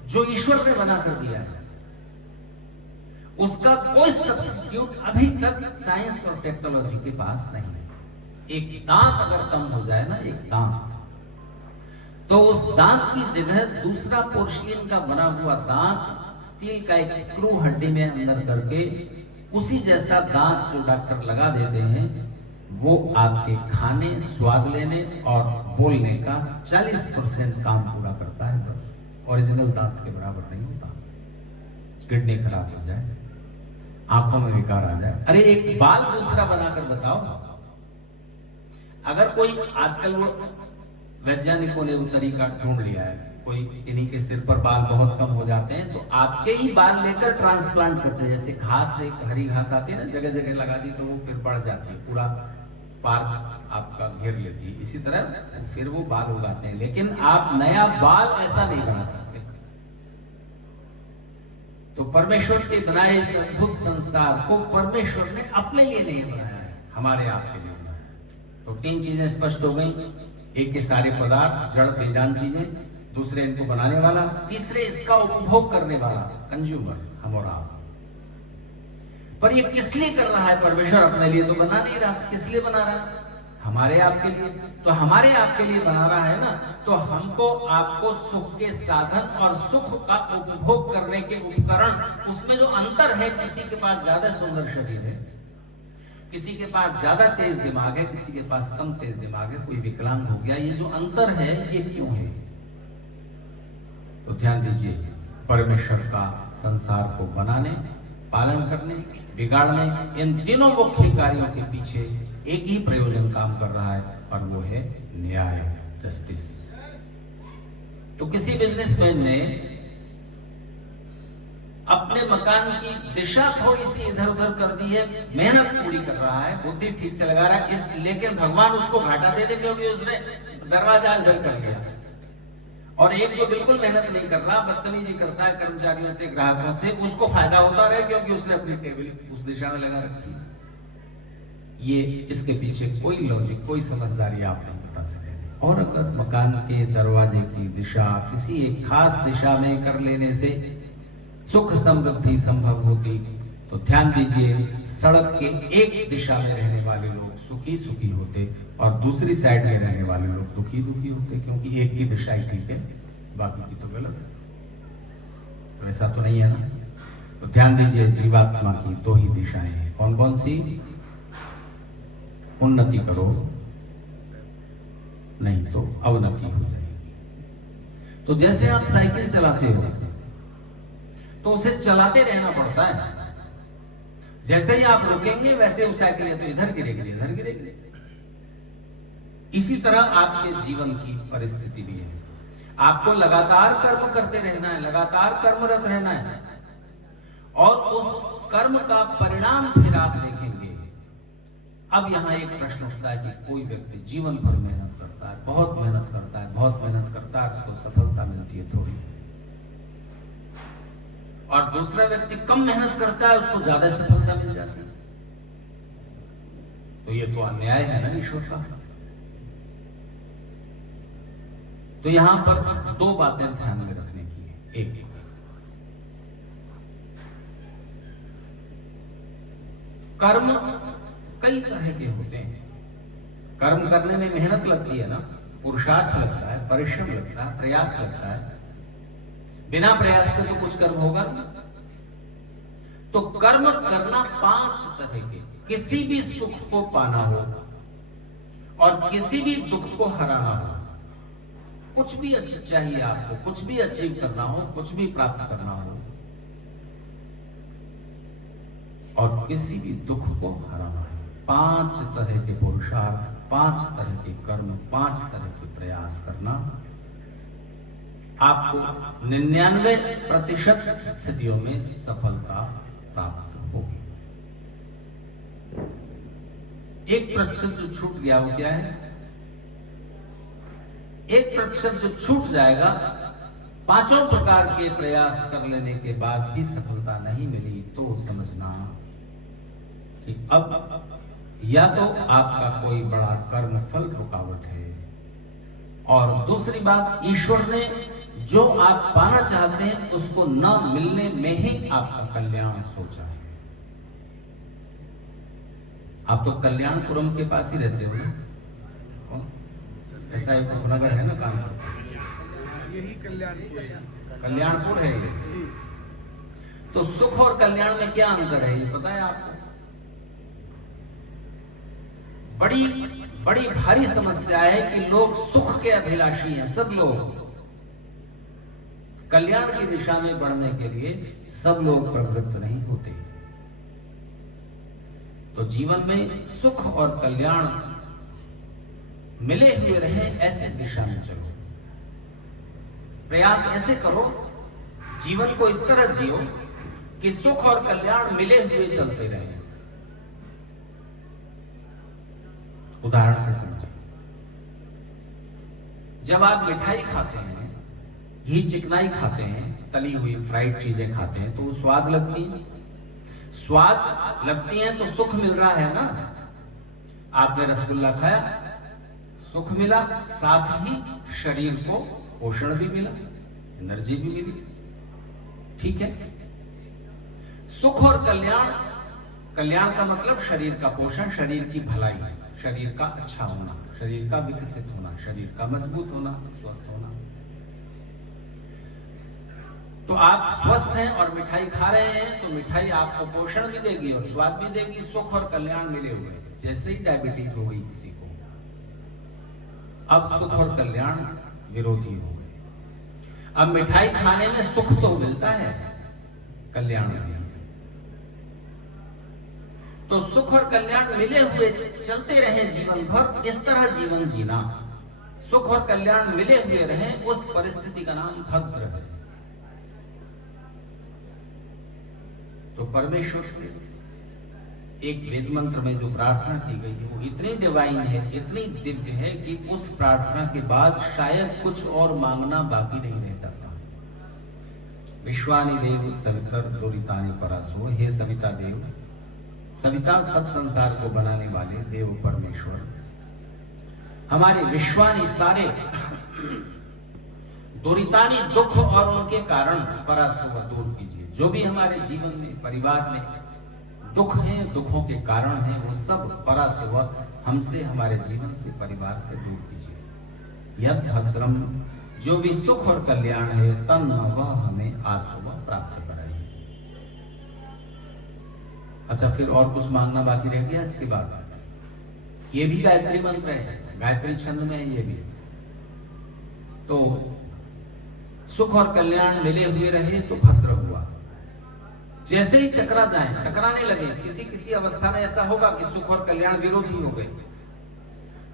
जो ईश्वर ने बना कर दिया है, उसका कोई सब्स्टिट्यूट अभी तक साइंस और टेक्नोलॉजी के पास नहीं है। एक दांत अगर कम हो जाए ना, एक दांत, तो उस दांत की जगह दूसरा पोर्सिलिन का बना हुआ दांत, स्टील का एक स्क्रू हड्डी में अंदर करके उसी जैसा दांत जो डॉक्टर लगा देते हैं, वो आपके खाने, स्वाद लेने और बोलने का 40% काम पूरा करता है। बस ओरिजिनल दांत के बराबर नहीं होता। किडनी खराब हो जाए, आंखों में विकार आ जाए। अरे एक बाल दूसरा बनाकर बताओ। अगर कोई, आजकल वो वैज्ञानिकों ने वो तरीका ढूंढ लिया है, कोई किन्हीं के सिर पर बाल बहुत कम हो जाते हैं तो आपके ही बाल लेकर ट्रांसप्लांट करते हैं। जैसे घास, एक हरी घास आती है ना, जगह जगह लगा दी तो वो फिर बढ़ जाती है, पूरा पार्क आपका घेर लेती है, इसी तरह फिर वो बाल उगाते हैं। लेकिन आप नया बाल ऐसा नहीं बना सकते। तो परमेश्वर के बनाए इस अद्भुत संसार को परमेश्वर ने अपने लिए नहीं बनाया है, हमारे आपके लिए बनाया है। तो तीन चीजें स्पष्ट हो गई। एक के सारे पदार्थ जड़ बेजान चीजें, दूसरे इनको बनाने वाला, तीसरे इसका उपभोग करने वाला, कंज्यूमर, हम और आप। पर ये किस लिए कर रहा है परमेश्वर? अपने लिए तो बना नहीं रहा, किस लिए बना रहा है? हमारे आपके लिए। तो हमारे आपके लिए बना रहा है ना, तो हमको आपको सुख के साधन और सुख का उपभोग करने के उपकरण, उसमें जो अंतर है, किसी के पास ज्यादा सुंदर शरीर है, किसी के पास ज्यादा तेज दिमाग है, किसी के पास कम तेज दिमाग है, कोई विकलांग हो गया, ये जो अंतर है ये क्यों है? तो ध्यान दीजिए, परमेश्वर का संसार को बनाने, पालन करने, बिगाड़ने, इन तीनों मुख्य कार्यों के पीछे एक ही प्रयोजन काम कर रहा है, और वो है न्याय, जस्टिस। तो किसी बिजनेसमैन ने अपने मकान की दिशा थोड़ी सी इधर उधर कर दी है, मेहनत पूरी कर रहा है, बुद्धि ठीक से लगा रहा है, लेकिन भगवान उसको घाटा दे दे क्योंकि उसने दरवाजा इधर कर दिया। और एक जो बिल्कुल मेहनत नहीं कर रहा, बदतमीजी करता है कर्मचारियों से, ग्राहकों से, उसको फायदा होता रहे क्योंकि उसने अपनी टेबल उस दिशा में लगा रखी। ये इसके पीछे कोई लॉजिक, कोई समझदारी आप नहीं बता सकते। और अगर मकान के दरवाजे की दिशा किसी एक खास दिशा में कर लेने से सुख समृद्धि संभव होती, तो ध्यान दीजिए, सड़क के एक दिशा में रहने वाले लोग सुखी सुखी होते और दूसरी साइड में रहने वाले लोग दुखी दुखी होते, क्योंकि एक की दिशा ही ठीक है, बाकी की तो गलत है। तो ऐसा तो नहीं है ना। तो ध्यान दीजिए, जीवात्मा की दो ही दिशाएं हैं। कौन कौन सी? उन्नति करो, नहीं तो अवनति हो जाएगी। तो जैसे आप साइकिल चलाते हो तो उसे चलाते रहना पड़ता है। जैसे ही आप रुकेंगे वैसे वो साइकिल या तो इधर गिरेगी, इधर गिरेगी। इसी तरह आपके जीवन की परिस्थिति भी है। आपको लगातार कर्म करते रहना है, लगातार कर्मरत रहना है, और उस कर्म का परिणाम फिर आप देखेंगे। अब यहां एक प्रश्न उठता है कि कोई व्यक्ति जीवन भर मेहनत करता है, बहुत मेहनत करता है, बहुत मेहनत करता है, उसको सफलता मिलती है थोड़ी, और दूसरा व्यक्ति कम मेहनत करता है, उसको ज्यादा सफलता मिल जाती है। तो ये तो अन्याय है ना ईश्वर का। तो यहां पर दो बातें ध्यान में रखने की है। एक, कर्म कई तरह के होते हैं। कर्म करने में मेहनत लगती है ना, पुरुषार्थ लगता है, परिश्रम लगता है, प्रयास लगता है। बिना प्रयास के तो कुछ कर्म होगा नहीं। तो कर्म करना 5 तरह के, किसी भी सुख को पाना हो और किसी भी दुख को हराना हो, कुछ भी अच्छा चाहिए आपको, कुछ भी अचीव करना हो, कुछ भी प्राप्त करना हो, और किसी भी दुख को हराना है, 5 तरह के पुरुषार्थ, 5 तरह के कर्म, 5 तरह के प्रयास करना आपको 99% स्थितियों में सफलता प्राप्त होगी। 1% जो छूट गया वो क्या है? 1% जो छूट जाएगा, 5 प्रकार के प्रयास कर लेने के बाद भी सफलता नहीं मिली, तो समझना कि अब या तो आपका कोई बड़ा कर्म फल रुकावट है, और दूसरी बात, ईश्वर ने जो आप पाना चाहते हैं उसको न मिलने में ही आपका कल्याण सोचा है। आप तो कल्याणपुरम के पास ही रहते हो ना? ऐसा एक उपनगर है ना कानपुर, यही कल्याणपुर है। कल्याणपुर है ये। तो सुख और कल्याण में क्या अंतर है ये पता है आपको? बड़ी बड़ी भारी समस्या है कि लोग सुख के अभिलाषी हैं, सब लोग, कल्याण की दिशा में बढ़ने के लिए सब लोग प्रवृत्त नहीं होते। तो जीवन में सुख और कल्याण मिले हुए रहे, ऐसे दिशा में चलो। प्रयास ऐसे करो, जीवन को इस तरह जियो कि सुख और कल्याण मिले हुए चलते रहे। उदाहरण से समझो, जब आप मिठाई खाते हैं, घी चिकनाई खाते हैं, तली हुई फ्राइड चीजें खाते हैं, तो वो स्वाद लगती है। स्वाद लगती है तो सुख मिल रहा है ना। आपने रसगुल्ला खाया, सुख मिला, साथ ही शरीर को पोषण भी मिला, एनर्जी भी मिली। ठीक है। सुख और कल्याण, कल्याण का मतलब शरीर का पोषण, शरीर की भलाई, शरीर का अच्छा होना, शरीर का विकसित होना, शरीर का मजबूत होना, स्वस्थ होना। तो आप स्वस्थ हैं और मिठाई खा रहे हैं, तो मिठाई आपको पोषण भी देगी और स्वाद भी देगी, सुख और कल्याण मिले हुए हैं। जैसे ही डायबिटीज हो गई किसी को, अब सुख और कल्याण विरोधी हो गए। अब मिठाई खाने में सुख तो मिलता है, कल्याण नहीं। तो सुख और कल्याण मिले हुए चलते रहे जीवन भर, इस तरह जीवन जीना। सुख और कल्याण मिले हुए रहे, उस परिस्थिति का नाम भद्र है। तो परमेश्वर से एक वेद मंत्र में जो प्रार्थना की गई है वो इतनी डिवाइन है, इतनी दिव्य है कि उस प्रार्थना के बाद शायद कुछ और मांगना बाकी नहीं रहता था। विश्वानि देव सवितर दुरितानि परासो, हे सविता देव, सविता सब संसार को बनाने वाले देव परमेश्वर, हमारे विश्वानि सारे दुरितानि दुख और उनके कारण परासो दूर कीजिए। जो भी हमारे जीवन में, परिवार में दुख हैं, दुखों के कारण हैं, वो सब परासो हमसे, हमारे जीवन से, परिवार से दूर कीजिए। यद भद्रम, जो भी सुख और कल्याण है, तन वह हमें आसुव प्राप्त कराइए। अच्छा, फिर और कुछ मांगना बाकी रह गया इसके बाद? ये भी गायत्री मंत्र है, गायत्री छंद में है ये भी। तो सुख और कल्याण मिले हुए रहे तो भद्र हुआ। जैसे ही टकरा जाएं, टकराने लगे, किसी किसी अवस्था में ऐसा होगा कि सुख और कल्याण विरोधी हो गए,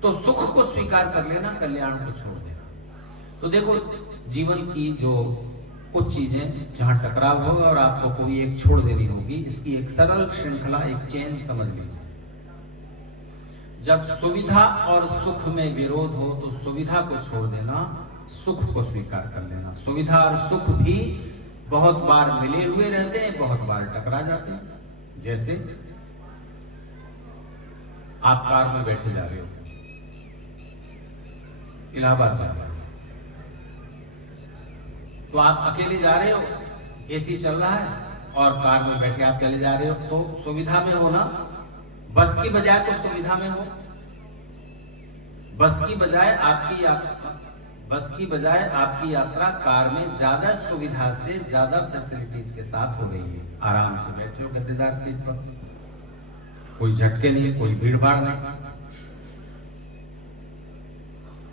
तो सुख को स्वीकार कर लेना, कल्याण को छोड़ देना। तो देखो, जीवन की जो कुछ चीजें जहां टकराव होगा और आपको कोई एक छोड़ देनी होगी, इसकी एक सरल श्रृंखला, एक चेन समझ लीजिए। जब सुविधा और सुख में विरोध हो तो सुविधा को छोड़ देना, सुख को स्वीकार कर लेना। सुविधा और सुख भी बहुत बार मिले हुए रहते हैं, बहुत बार टकरा जाते हैं। जैसे आप कार में बैठे जा रहे हो, इलाहाबाद जा रहे हो, तो आप अकेले जा रहे हो, एसी चल रहा है और कार में बैठे आप चले जा रहे हो, तो सुविधा में हो ना। बस की बजाय तो सुविधा में हो। बस की बजाय आपकी यात्रा कार में ज्यादा सुविधा से, ज्यादा फैसिलिटीज के साथ हो रही है। आराम से बैठे हो गद्देदार सीट पर, कोई झटके नहीं, कोई भीड़ भाड़ नहीं।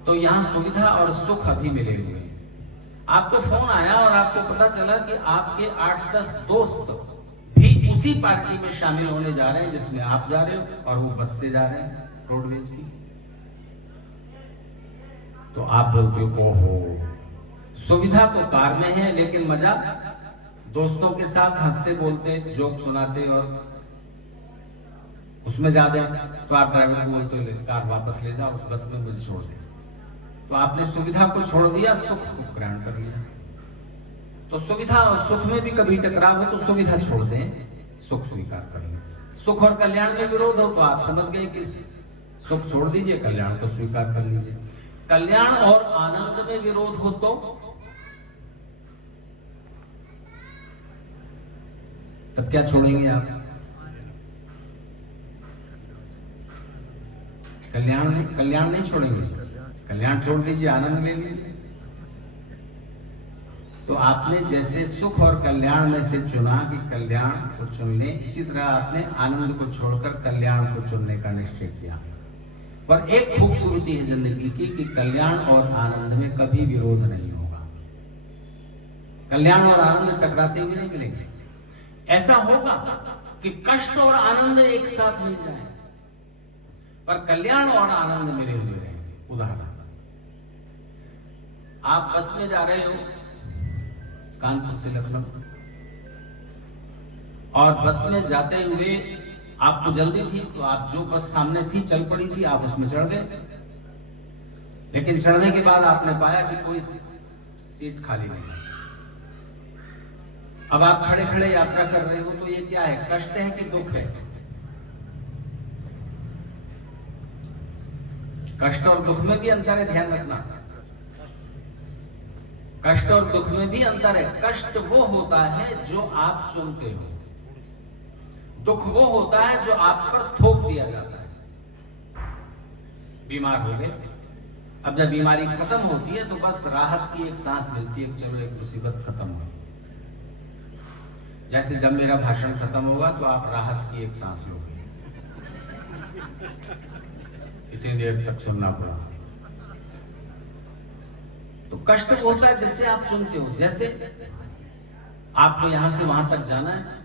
तो यहां सुविधा और सुख अभी मिले हुए हैं। आपको फोन आया और आपको पता चला कि आपके 8-10 दोस्त भी उसी पार्टी में शामिल होने जा रहे हैं जिसमें आप जा रहे हो, और वो बस से जा रहे हैं रोडवेज की। तो आप बोलते हो, ओहो, सुविधा तो कार में है लेकिन मजा दोस्तों के साथ हंसते बोलते, जोक सुनाते और उसमें ज्यादा। तो आप ड्राइवर को बोलते हो, कार वापस ले जाओ, उस बस में मुझे छोड़ दे। तो आपने सुविधा को छोड़ दिया, सुख को ग्रहण कर लिया। तो सुविधा और सुख में भी कभी टकराव हो तो सुविधा छोड़ दें, सुख स्वीकार कर लें। सुख और कल्याण में विरोध हो तो आप समझ गए कि सुख छोड़ दीजिए, कल्याण को स्वीकार कर लीजिए। कल्याण और आनंद में विरोध हो तो तब क्या छोड़ेंगे आप? कल्याण नहीं छोड़ेंगे, कल्याण छोड़ दीजिए, आनंद ले लीजिए। तो आपने जैसे सुख और कल्याण में से चुना कि कल्याण को चुन लें, इसी तरह आपने आनंद को छोड़कर कल्याण को चुनने का निश्चय किया। पर एक खूबसूरती है जिंदगी की कि कल्याण और आनंद में कभी विरोध नहीं होगा। कल्याण और आनंद टकराते हुए नहीं मिलेंगे। ऐसा होगा कि कष्ट और आनंद एक साथ मिल जाए, पर कल्याण और आनंद मिले हुए रहेंगे। उदाहरण, आप बस में जा रहे हो कानपुर से लखनऊ, और बस में जाते हुए आपको जल्दी थी, तो आप जो बस सामने थी चल पड़ी थी, आप उसमें चढ़ गए। लेकिन चढ़ने के बाद आपने पाया कि कोई सीट खाली नहीं है। अब आप खड़े खड़े यात्रा कर रहे हो, तो ये क्या है, कष्ट है कि दुख है? कष्ट और दुख में भी अंतर है, ध्यान रखना। कष्ट और दुख में भी अंतर है। कष्ट वो होता है जो आप चुनते हो, दुख वो होता है जो आप पर थोप दिया जाता है। बीमार हो गए, अब जब बीमारी खत्म होती है तो बस राहत की एक सांस मिलती है कि चलो एक मुसीबत खत्म हो। जैसे जब मेरा भाषण खत्म होगा तो आप राहत की एक सांस लोगे, इतनी देर तक सुनना पड़ा। तो कष्ट होता है जिससे आप चुनते हो। जैसे आपको यहां से वहां तक जाना है,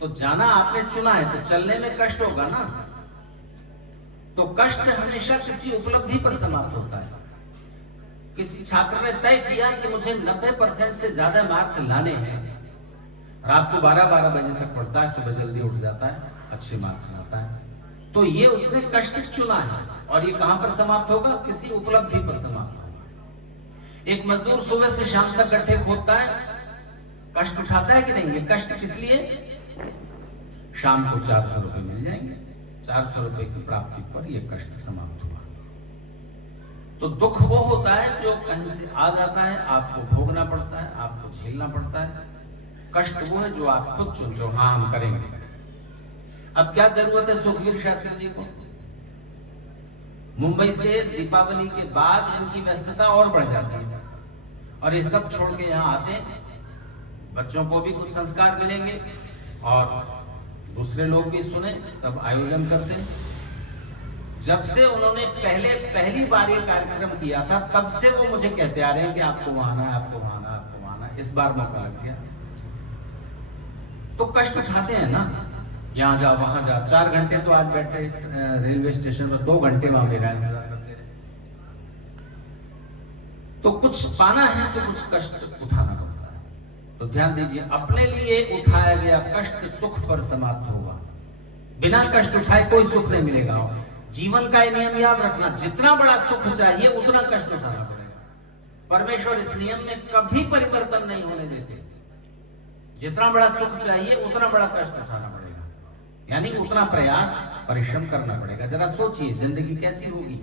तो जाना आपने चुना है, तो चलने में कष्ट होगा ना। तो कष्ट हमेशा किसी उपलब्धि पर समाप्त होता है। किसी छात्र ने तय किया कि मुझे 90% से ज्यादा मार्क्स लाने हैं, रात को 12-12 बजे तक पढ़ता है, सुबह जल्दी उठ जाता है, अच्छे मार्क्स लाता है, तो ये उसने कष्ट चुना है। और ये कहां पर समाप्त होगा? किसी उपलब्धि पर समाप्त होगा। एक मजदूर सुबह से शाम तक गड्ढे खोदता है, कष्ट उठाता है कि नहीं? ये कष्ट किस लिए? शाम को 400 रुपए मिल जाएंगे, 400 रुपए की प्राप्ति पर यह कष्ट समाप्त हुआ। तो दुख वो होता है जो कहीं से आ जाता है, आपको भोगना पड़ता है, आपको झेलना पड़ता है। कष्ट वो है जो आप खुद चुनते हो, हाँ हम करेंगे। अब क्या जरूरत है सुखवीर शास्त्री जी को? मुंबई से दीपावली के बाद इनकी व्यस्तता और बढ़ जाती है, और ये सब छोड़ के यहाँ आते हैं। बच्चों को भी कुछ संस्कार मिलेंगे और दूसरे लोग भी सुने, सब आयोजन करते हैं। जब से उन्होंने पहली बार ये कार्यक्रम किया था, तब से वो मुझे कहते आ रहे हैं कि आपको वहां आना है, आपको वहां आना, आपको वहां आना। इस बार मौका लग गया। तो कष्ट उठाते हैं ना, यहां जा वहां जा। 4 घंटे तो आज बैठे रेलवे स्टेशन पर, 2 घंटे वहां मेरा इंतजार करते रहे। तो कुछ पाना है तो कुछ कष्ट उठाना पड़ता है। तो ध्यान दीजिए, अपने लिए उठाया गया कष्ट सुख पर समाप्त होगा। बिना कष्ट उठाए कोई सुख नहीं मिलेगा। जीवन का ये नियम याद रखना, जितना बड़ा सुख चाहिए उतना कष्ट उठाना पड़ेगा। परमेश्वर इस नियम में कभी परिवर्तन नहीं होने देते। जितना बड़ा सुख चाहिए उतना बड़ा कष्ट उठाना पड़ेगा, यानी उतना प्रयास परिश्रम करना पड़ेगा। जरा सोचिए जिंदगी कैसी होगी।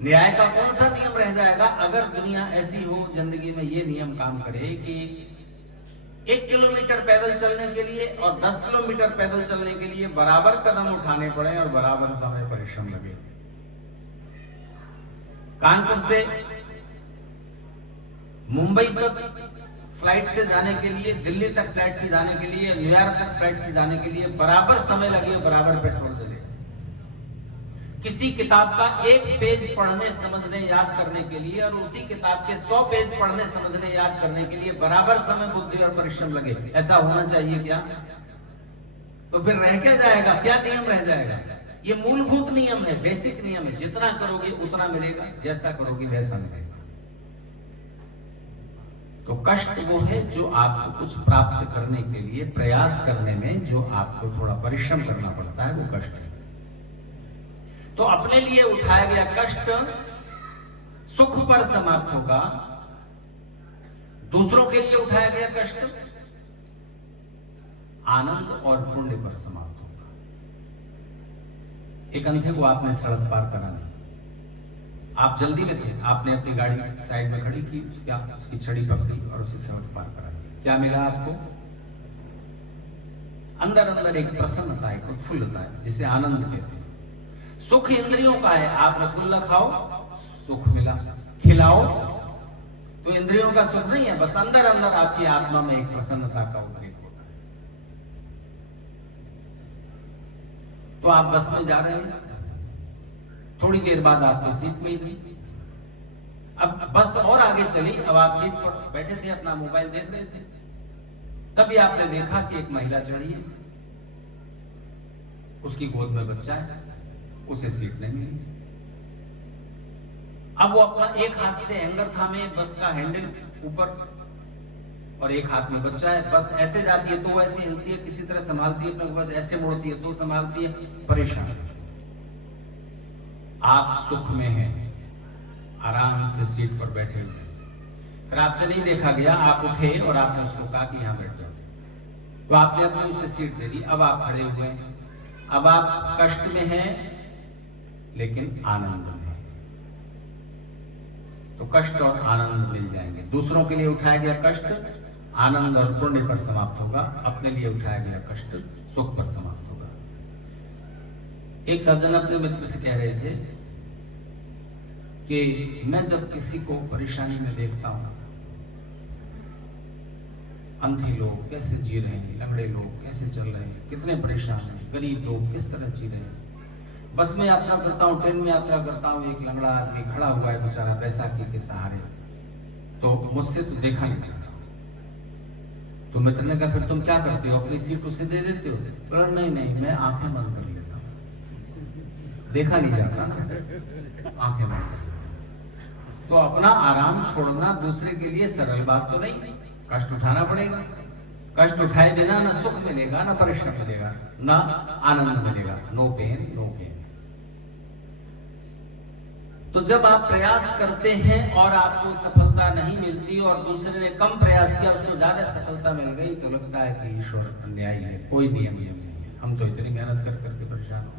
न्याय का कौन सा नियम रह जाएगा अगर दुनिया ऐसी हो, जिंदगी में ये नियम काम करे कि 1 किलोमीटर पैदल चलने के लिए और 10 किलोमीटर पैदल चलने के लिए बराबर कदम उठाने पड़े और बराबर समय परिश्रम लगे। कानपुर से मुंबई तक फ्लाइट से जाने के लिए, दिल्ली तक फ्लाइट से जाने के लिए, न्यूयॉर्क तक फ्लाइट से जाने के लिए बराबर समय लगे, बराबर पेट्रोल लगे। किसी किताब का 1 पेज पढ़ने समझने याद करने के लिए और उसी किताब के 100 पेज पढ़ने समझने याद करने के लिए बराबर समय, बुद्धि और परिश्रम लगे। ऐसा होना चाहिए क्या? तो फिर रह क्या जाएगा? क्या नियम रह जाएगा? ये मूलभूत नियम है, बेसिक नियम है। जितना करोगे उतना मिलेगा, जैसा करोगे वैसा मिलेगा। तो कष्ट वो है जो आपको कुछ प्राप्त करने के लिए प्रयास करने में जो आपको थोड़ा परिश्रम करना पड़ता है, वो कष्ट है। तो अपने लिए उठाया गया कष्ट सुख पर समाप्त होगा, दूसरों के लिए उठाया गया कष्ट आनंद और पुण्य पर समाप्त होगा। एक अंधे को आपने सड़क पार करा दी, आप जल्दी में थे, आपने अपनी गाड़ी साइड में खड़ी की, उसकी छड़ी पकड़ी और उसे सड़क पार करा दी। क्या मिला आपको? अंदर अंदर एक प्रसन्नता, एक उत्फुल्लता है, जिसे आनंद कहते हैं। सुख इंद्रियों का है, आप रसगुल्ला खाओ, सुख मिला। खिलाओ तो इंद्रियों का सुख नहीं है, बस अंदर अंदर आपकी आत्मा में एक प्रसन्नता का उद्रेक होता है। तो आप बस में जा रहे हैं, थोड़ी देर बाद आपको सीट मिल गई। अब बस और आगे चली, अब आप सीट पर बैठे थे, अपना मोबाइल देख रहे थे। तभी आपने देखा कि एक महिला चढ़ी है, उसकी गोद में बच्चा है, उसे सीट नहीं मिली। अब वो अपना एक हाथ से हैंगर थामे बस का हैंडल ऊपर और एक हाथ में बच्चा है, बस ऐसे जाती है तो वो ऐसे हिलती है, किसी तरह संभालती है अपने बस, ऐसे मोड़ती है तो संभालती है, परेशान। आप सुख में हैं, आराम से सीट पर बैठे हुए, फिर आपसे नहीं देखा गया, आप उठे और आपने उसको कहा कि यहां बैठ जाओ, तो आपने अपनी उसे सीट दे दी। अब आप खड़े हुए हैं, अब आप कष्ट में हैं लेकिन आनंद में। तो कष्ट और आनंद मिल जाएंगे। दूसरों के लिए उठाया गया कष्ट आनंद और पुण्य पर समाप्त होगा, अपने लिए उठाया गया कष्ट सुख पर समाप्त होगा। एक सज्जन अपने मित्र से कह रहे थे कि मैं जब किसी को परेशानी में देखता हूं, अंधे लोग कैसे जी रहे हैं, लंगड़े लोग कैसे चल रहे हैं, कितने परेशान हैं, गरीब लोग किस तरह जी रहे हैं, बस में यात्रा करता हूं, ट्रेन में यात्रा करता हूं, एक लंगड़ा आदमी खड़ा हुआ है बेचारा बैसाखी के सहारे, तो मुझसे तो देखा नहीं जाता। तो मित्र ने कहा फिर तुम क्या करते हो, अपनी सीट उसे दे देते हो? बोला नहीं नहीं, मैं आंखें बंद कर लेता हूं, देखा नहीं जाता ना, आंखें बंद कर लेता। तो अपना आराम छोड़ना दूसरे के लिए सरल बात तो नहीं, कष्ट उठाना पड़ेगा। कष्ट उठाए बिना ना सुख मिलेगा, ना परिश्रम मिलेगा, ना आनंद मिलेगा। No pain no gain. तो जब आप प्रयास करते हैं और आपको सफलता नहीं मिलती और दूसरे ने कम प्रयास किया उसको ज्यादा सफलता मिल गई, तो लगता है कि ईश्वर अन्यायी है, कोई नियम नहीं है, हम तो इतनी मेहनत कर करके परेशान हो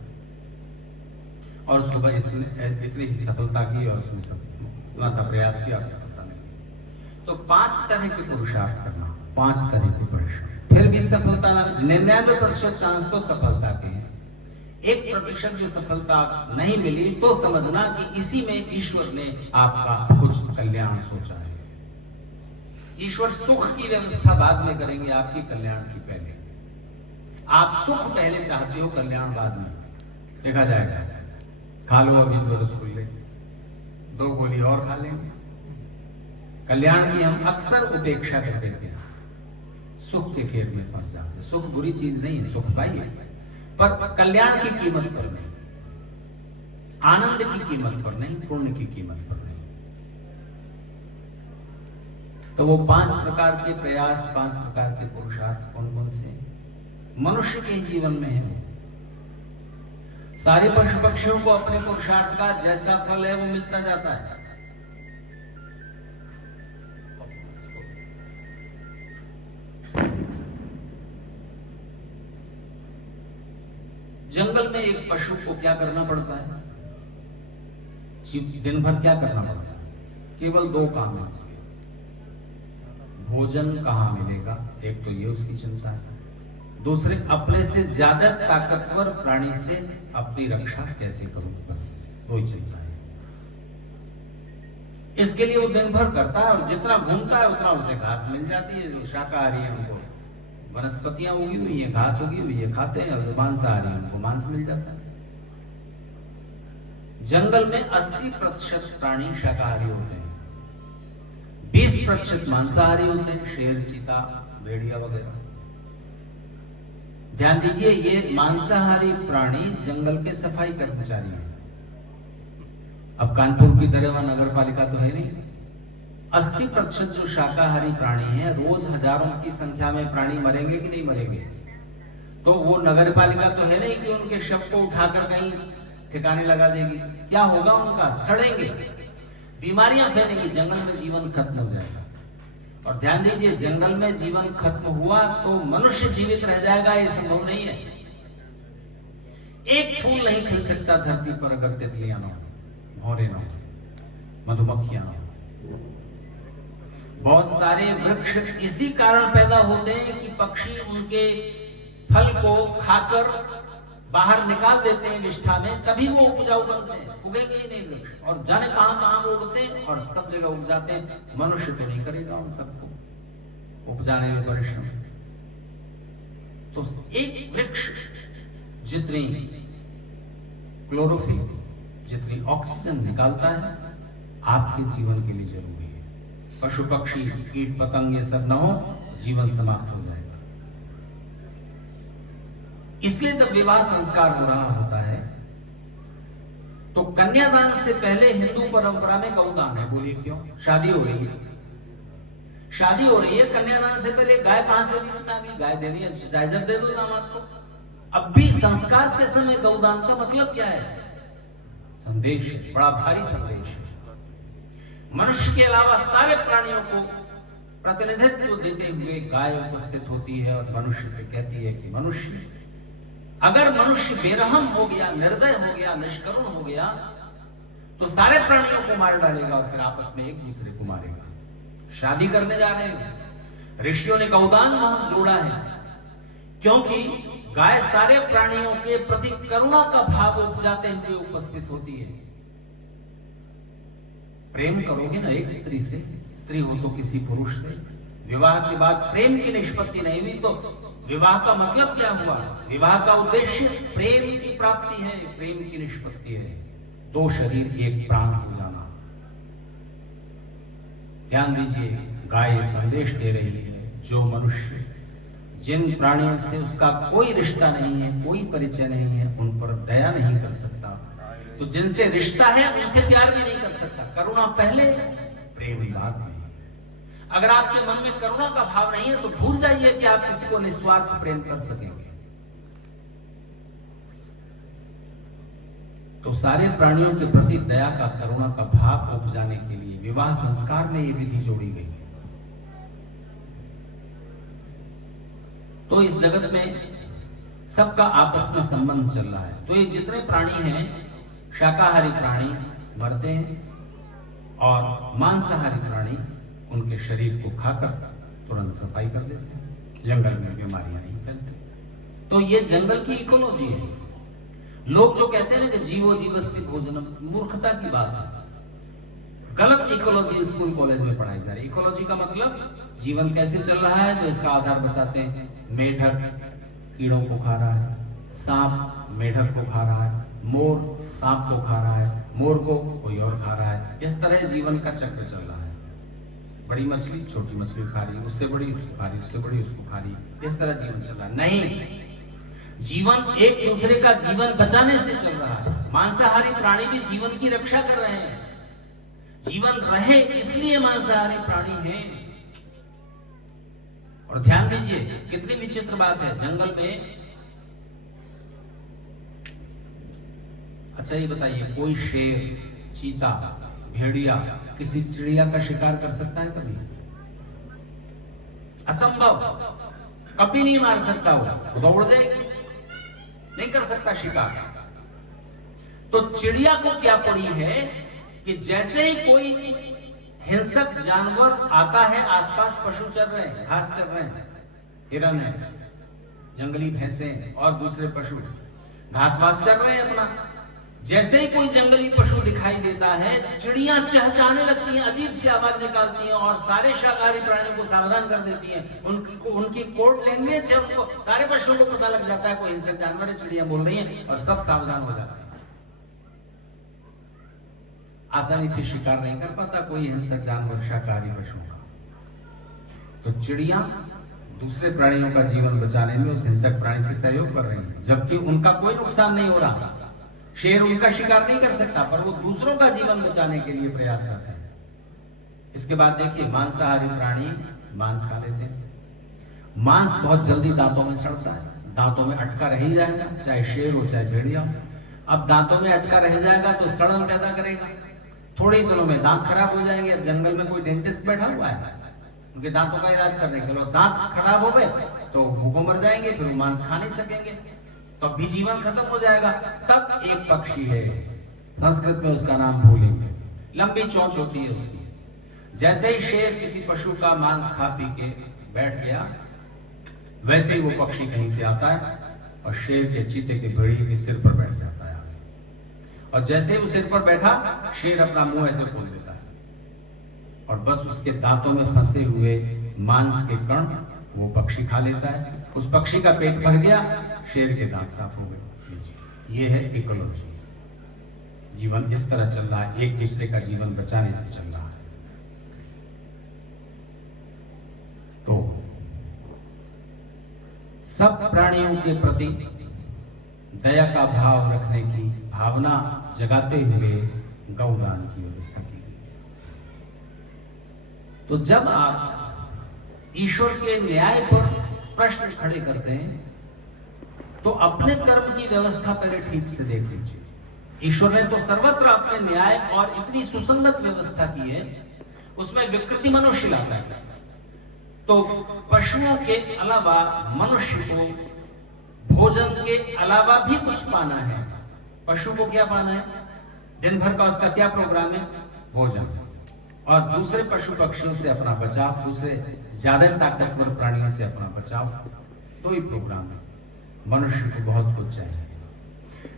और उसको भाई इतनी सी सफलता की और उसने इतना सा प्रयास किया, सफलता नहीं। तो 5 तरह के पुरुषार्थ करना, 5 तरह के परिश्रम, फिर भी सफलता ना। 99% चांस तो सफलता के हैं, 1% जो सफलता नहीं मिली तो समझना कि इसी में ईश्वर ने आपका कुछ कल्याण सोचा है। ईश्वर सुख की व्यवस्था बाद में करेंगे, आपकी कल्याण की पहले। आप सुख पहले चाहते हो, कल्याण बाद में, देखा जाएगा। खा लो अभी तो रसगुल्ले, 2 गोली और खा लेंगे। कल्याण की हम अक्सर उपेक्षा कर देते हैं, सुख के फेर में फंस जाते हैं। सुख बुरी चीज नहीं है, सुख पाइए, पर कल्याण की कीमत पर नहीं, आनंद की कीमत पर नहीं, पुण्य की कीमत पर नहीं। तो वो 5 प्रकार के प्रयास, 5 प्रकार के पुरुषार्थ कौन कौन से मनुष्य के जीवन में है? सारे पशु पक्षियों को अपने पुरुषार्थ का जैसा फल है वो मिलता जाता है। जंगल में एक पशु को क्या करना पड़ता है? दिन भर क्या करना पड़ता है? केवल 2 काम है उसके। भोजन कहां मिलेगा, एक तो ये उसकी चिंता है, दूसरे अपने से ज्यादा ताकतवर प्राणी से अपनी रक्षा कैसे करूं, बस वही चिंता है। इसके लिए वो दिन भर करता है और जितना घूमता है उतना उसे घास मिल जाती है। जो शाकाहारी है उनको वनस्पतियां उगी हुई है, घास उगी हुई है, खाते हैं, और जो मांसाहारी है उनको मांस मिल जाता है। जंगल में 80% प्राणी शाकाहारी होते हैं, 20% मांसाहारी होते हैं, शेर, चीता, भेड़िया वगैरह। ध्यान दीजिए, ये मांसाहारी प्राणी जंगल के सफाई कर्मचारी हैं। अब कानपुर की तरह वहां नगर पालिका तो है नहीं। 80% जो शाकाहारी प्राणी हैं, रोज हजारों की संख्या में प्राणी मरेंगे कि नहीं मरेंगे? तो वो नगर पालिका तो है नहीं कि उनके शव को उठाकर कहीं ठिकाने लगा देगी। क्या होगा उनका? सड़ेंगे, बीमारियां फैलेंगी, जंगल में जीवन खत्म हो जाएगा। और ध्यान दीजिए, जंगल में जीवन खत्म हुआ तो मनुष्य जीवित रह जाएगा, ये संभव नहीं है। एक फूल नहीं खिल सकता धरती पर अगर तितलियां ना हो, भौरे ना हो, मधुमक्खियां ना हो। बहुत सारे वृक्ष इसी कारण पैदा होते हैं कि पक्षी उनके फल को खाकर बाहर निकाल देते हैं विष्ठा में, तभी वो उपजाऊ बनते हैं। उगेंगे ही नहीं वृक्ष, और जाने कहां कहां वो उगते हैं और सब जगह उग जाते हैं। मनुष्य तो नहीं करेगा उन सबको उपजाने में परिश्रम। तो एक वृक्ष जितनी क्लोरोफिल, जितनी ऑक्सीजन निकालता है, आपके जीवन के लिए जरूरी है। पशु पक्षी, कीट पतंग ये सब न हो, जीवन समाप्त हो जाएगा। इसलिए जब विवाह संस्कार हो रहा होता है तो कन्यादान से पहले हिंदू परंपरा में गौदान है। बोलिए क्यों? शादी हो रही है, शादी हो रही है, कन्यादान से पहले गाय कहां से बीच में आ गई? गाय देनी है, जायजब दे दो दामाद को। अब भी संस्कार के समय गौदान का मतलब क्या है? संदेश है, बड़ा भारी संदेश है। मनुष्य के अलावा सारे प्राणियों को प्रतिनिधित्व देते हुए गाय उपस्थित होती है और मनुष्य से कहती है कि मनुष्य, अगर मनुष्य बेरहम हो गया, निर्दय हो गया, निष्करुण हो गया तो सारे प्राणियों को मार डालेगा और फिर आपस में एक दूसरे को मारेगा। शादी करने जा रहे हैं, ऋषियों ने गौदान वहां जोड़ा है क्योंकि गाय सारे प्राणियों के प्रति करुणा का भाव उपजाते हुए उपस्थित होती है। प्रेम करोगे ना एक स्त्री से, स्त्री हो तो किसी पुरुष से, विवाह के बाद प्रेम की निष्पत्ति नहीं हुई तो विवाह का मतलब क्या हुआ? विवाह का उद्देश्य प्रेम की प्राप्ति है, प्रेम की निष्पत्ति है। दो शरीर एक प्राण हो जाना। ध्यान दीजिए, गाय संदेश दे रही है, जो मनुष्य जिन प्राणियों से उसका कोई रिश्ता नहीं है, कोई परिचय नहीं है, उन पर दया नहीं कर सकता, तो जिनसे रिश्ता है उनसे प्यार भी नहीं कर सकता। करुणा पहले, प्रेम बाद में। अगर आपके मन में करुणा का भाव नहीं है तो भूल जाइए कि आप किसी को निस्वार्थ प्रेम कर सकेंगे। तो सारे प्राणियों के प्रति दया का, करुणा का भाव उपजाने के लिए विवाह संस्कार में यह विधि जोड़ी गई है। तो इस जगत में सबका आपस में संबंध चल रहा है। तो ये जितने प्राणी हैं, शाकाहारी प्राणी मरते हैं और मांसाहारी प्राणी उनके शरीर को खाकर तुरंत सफाई कर देते हैं। जंगल में बीमारियां नहीं फैलती। तो ये जंगल की इकोलॉजी है। लोग जो कहते हैं कि जीवो जीवस्य भोजनम, मूर्खता की बात है। गलत इकोलॉजी स्कूल कॉलेज में पढ़ाई जा रही है। इकोलॉजी का मतलब जीवन कैसे चल रहा है, तो इसका आधार बताते हैं। मेढक कीड़ों को खा रहा है, सांप मेढक को खा रहा है, मोर सांप को खा रहा है, मोर को कोई और खा रहा है। इस तरह जीवन का चक्र चल रहा है। बड़ी मछली छोटी मछली खा रही है, उससे बड़ी उसको खा रही, उससे बड़ी उसको खा रही, इस तरह जीवन चल रहा है। नहीं, जीवन एक दूसरे का जीवन बचाने से चल रहा है। मांसाहारी प्राणी भी जीवन की रक्षा कर रहे हैं। जीवन रहे इसलिए मांसाहारी प्राणी हैं। और ध्यान दीजिए, कितनी विचित्र बात है। जंगल में, अच्छा ये बताइए, कोई शेर, चीता, भेड़िया किसी चिड़िया का शिकार कर सकता है कभी? असंभव, कभी नहीं मार सकता। वो दौड़ जाएगी, नहीं कर सकता शिकार। तो चिड़िया को क्या पड़ी है कि जैसे ही कोई हिंसक जानवर आता है, आसपास पशु चल रहे हैं, घास चल रहे हैं, हिरन है, जंगली भैंसे और दूसरे पशु घास वास चल रहे हैं अपना, जैसे ही कोई जंगली पशु दिखाई देता है, चिड़ियां चहचहाने लगती हैं, अजीब सी आवाज निकालती हैं और सारे शाकाहारी प्राणियों को सावधान कर देती हैं। उनकी कोड लैंग्वेज है, उनको सारे पशुओं को पता लग जाता है कोई हिंसक जानवर है, चिड़ियां बोल रही हैं और सब सावधान हो जाते हैं। आसानी से शिकार नहीं कर पाता कोई हिंसक जानवर शाकाहारी पशुओं का। तो चिड़ियां दूसरे प्राणियों का जीवन बचाने में उस हिंसक प्राणी से सहयोग कर रही हैं, जबकि उनका कोई नुकसान नहीं हो रहा। शेर उनका शिकार नहीं कर सकता, पर वो दूसरों का जीवन बचाने के लिए प्रयास करते हैं। इसके बाद देखिए, मांसाहारी प्राणी मांस खा लेते हैं। मांस बहुत जल्दी दांतों में सड़ता है, दांतों में अटका रह ही जाएगा, चाहे शेर हो चाहे भेड़िया हो। अब दांतों में अटका रह जाएगा तो सड़न पैदा करेगा, थोड़े दिनों में दांत खराब हो जाएंगे। अब जंगल में कोई डेंटिस्ट बैठा हुआ है उनके दांतों का इलाज करने के लिए, दांत खराब हो गए तो भूखों मर जाएंगे, फिर मांस खा नहीं सकेंगे, तब भी जीवन खत्म हो जाएगा। तब एक पक्षी है, संस्कृत में उसका नाम भूलेंगे, लंबी चोंच होती है उसकी। जैसे ही शेर किसी पशु का मांस खा पी के बैठ गया, वैसे ही वो पक्षी कहीं से आता है और शेर के, चीते के, भेड़िए के सिर पर बैठ जाता है। और जैसे ही वो सिर पर बैठा, शेर अपना मुंह ऐसे खोल देता है और बस उसके दांतों में फंसे हुए मांस के कण वो पक्षी खा लेता है। उस पक्षी का पेट भर गया, शेर के दांत साफ हो गए। ये है इकोलॉजी। जीवन इस तरह चल रहा है, एक दूसरे का जीवन बचाने से चल रहा है। तो सब प्राणियों के प्रति दया का भाव रखने की भावना जगाते हुए गौदान की व्यवस्था की गई। तो जब आप ईश्वर के न्याय पर प्रश्न खड़े करते हैं तो अपने कर्म की व्यवस्था पहले ठीक से देख लीजिए। ईश्वर ने तो सर्वत्र अपने न्याय और इतनी सुसंगत व्यवस्था की है, उसमें विकृति मनुष्य लाता है। तो पशुओं के अलावा मनुष्य को भोजन के अलावा भी कुछ पाना है। पशु को क्या पाना है? दिन भर का उसका क्या प्रोग्राम है? भोजन। और दूसरे पशु पक्षियों से अपना बचाव, दूसरे ज्यादा ताकतवर प्राणियों से अपना बचाव, तो ही प्रोग्राम है। मनुष्य को बहुत कुछ चाहिए।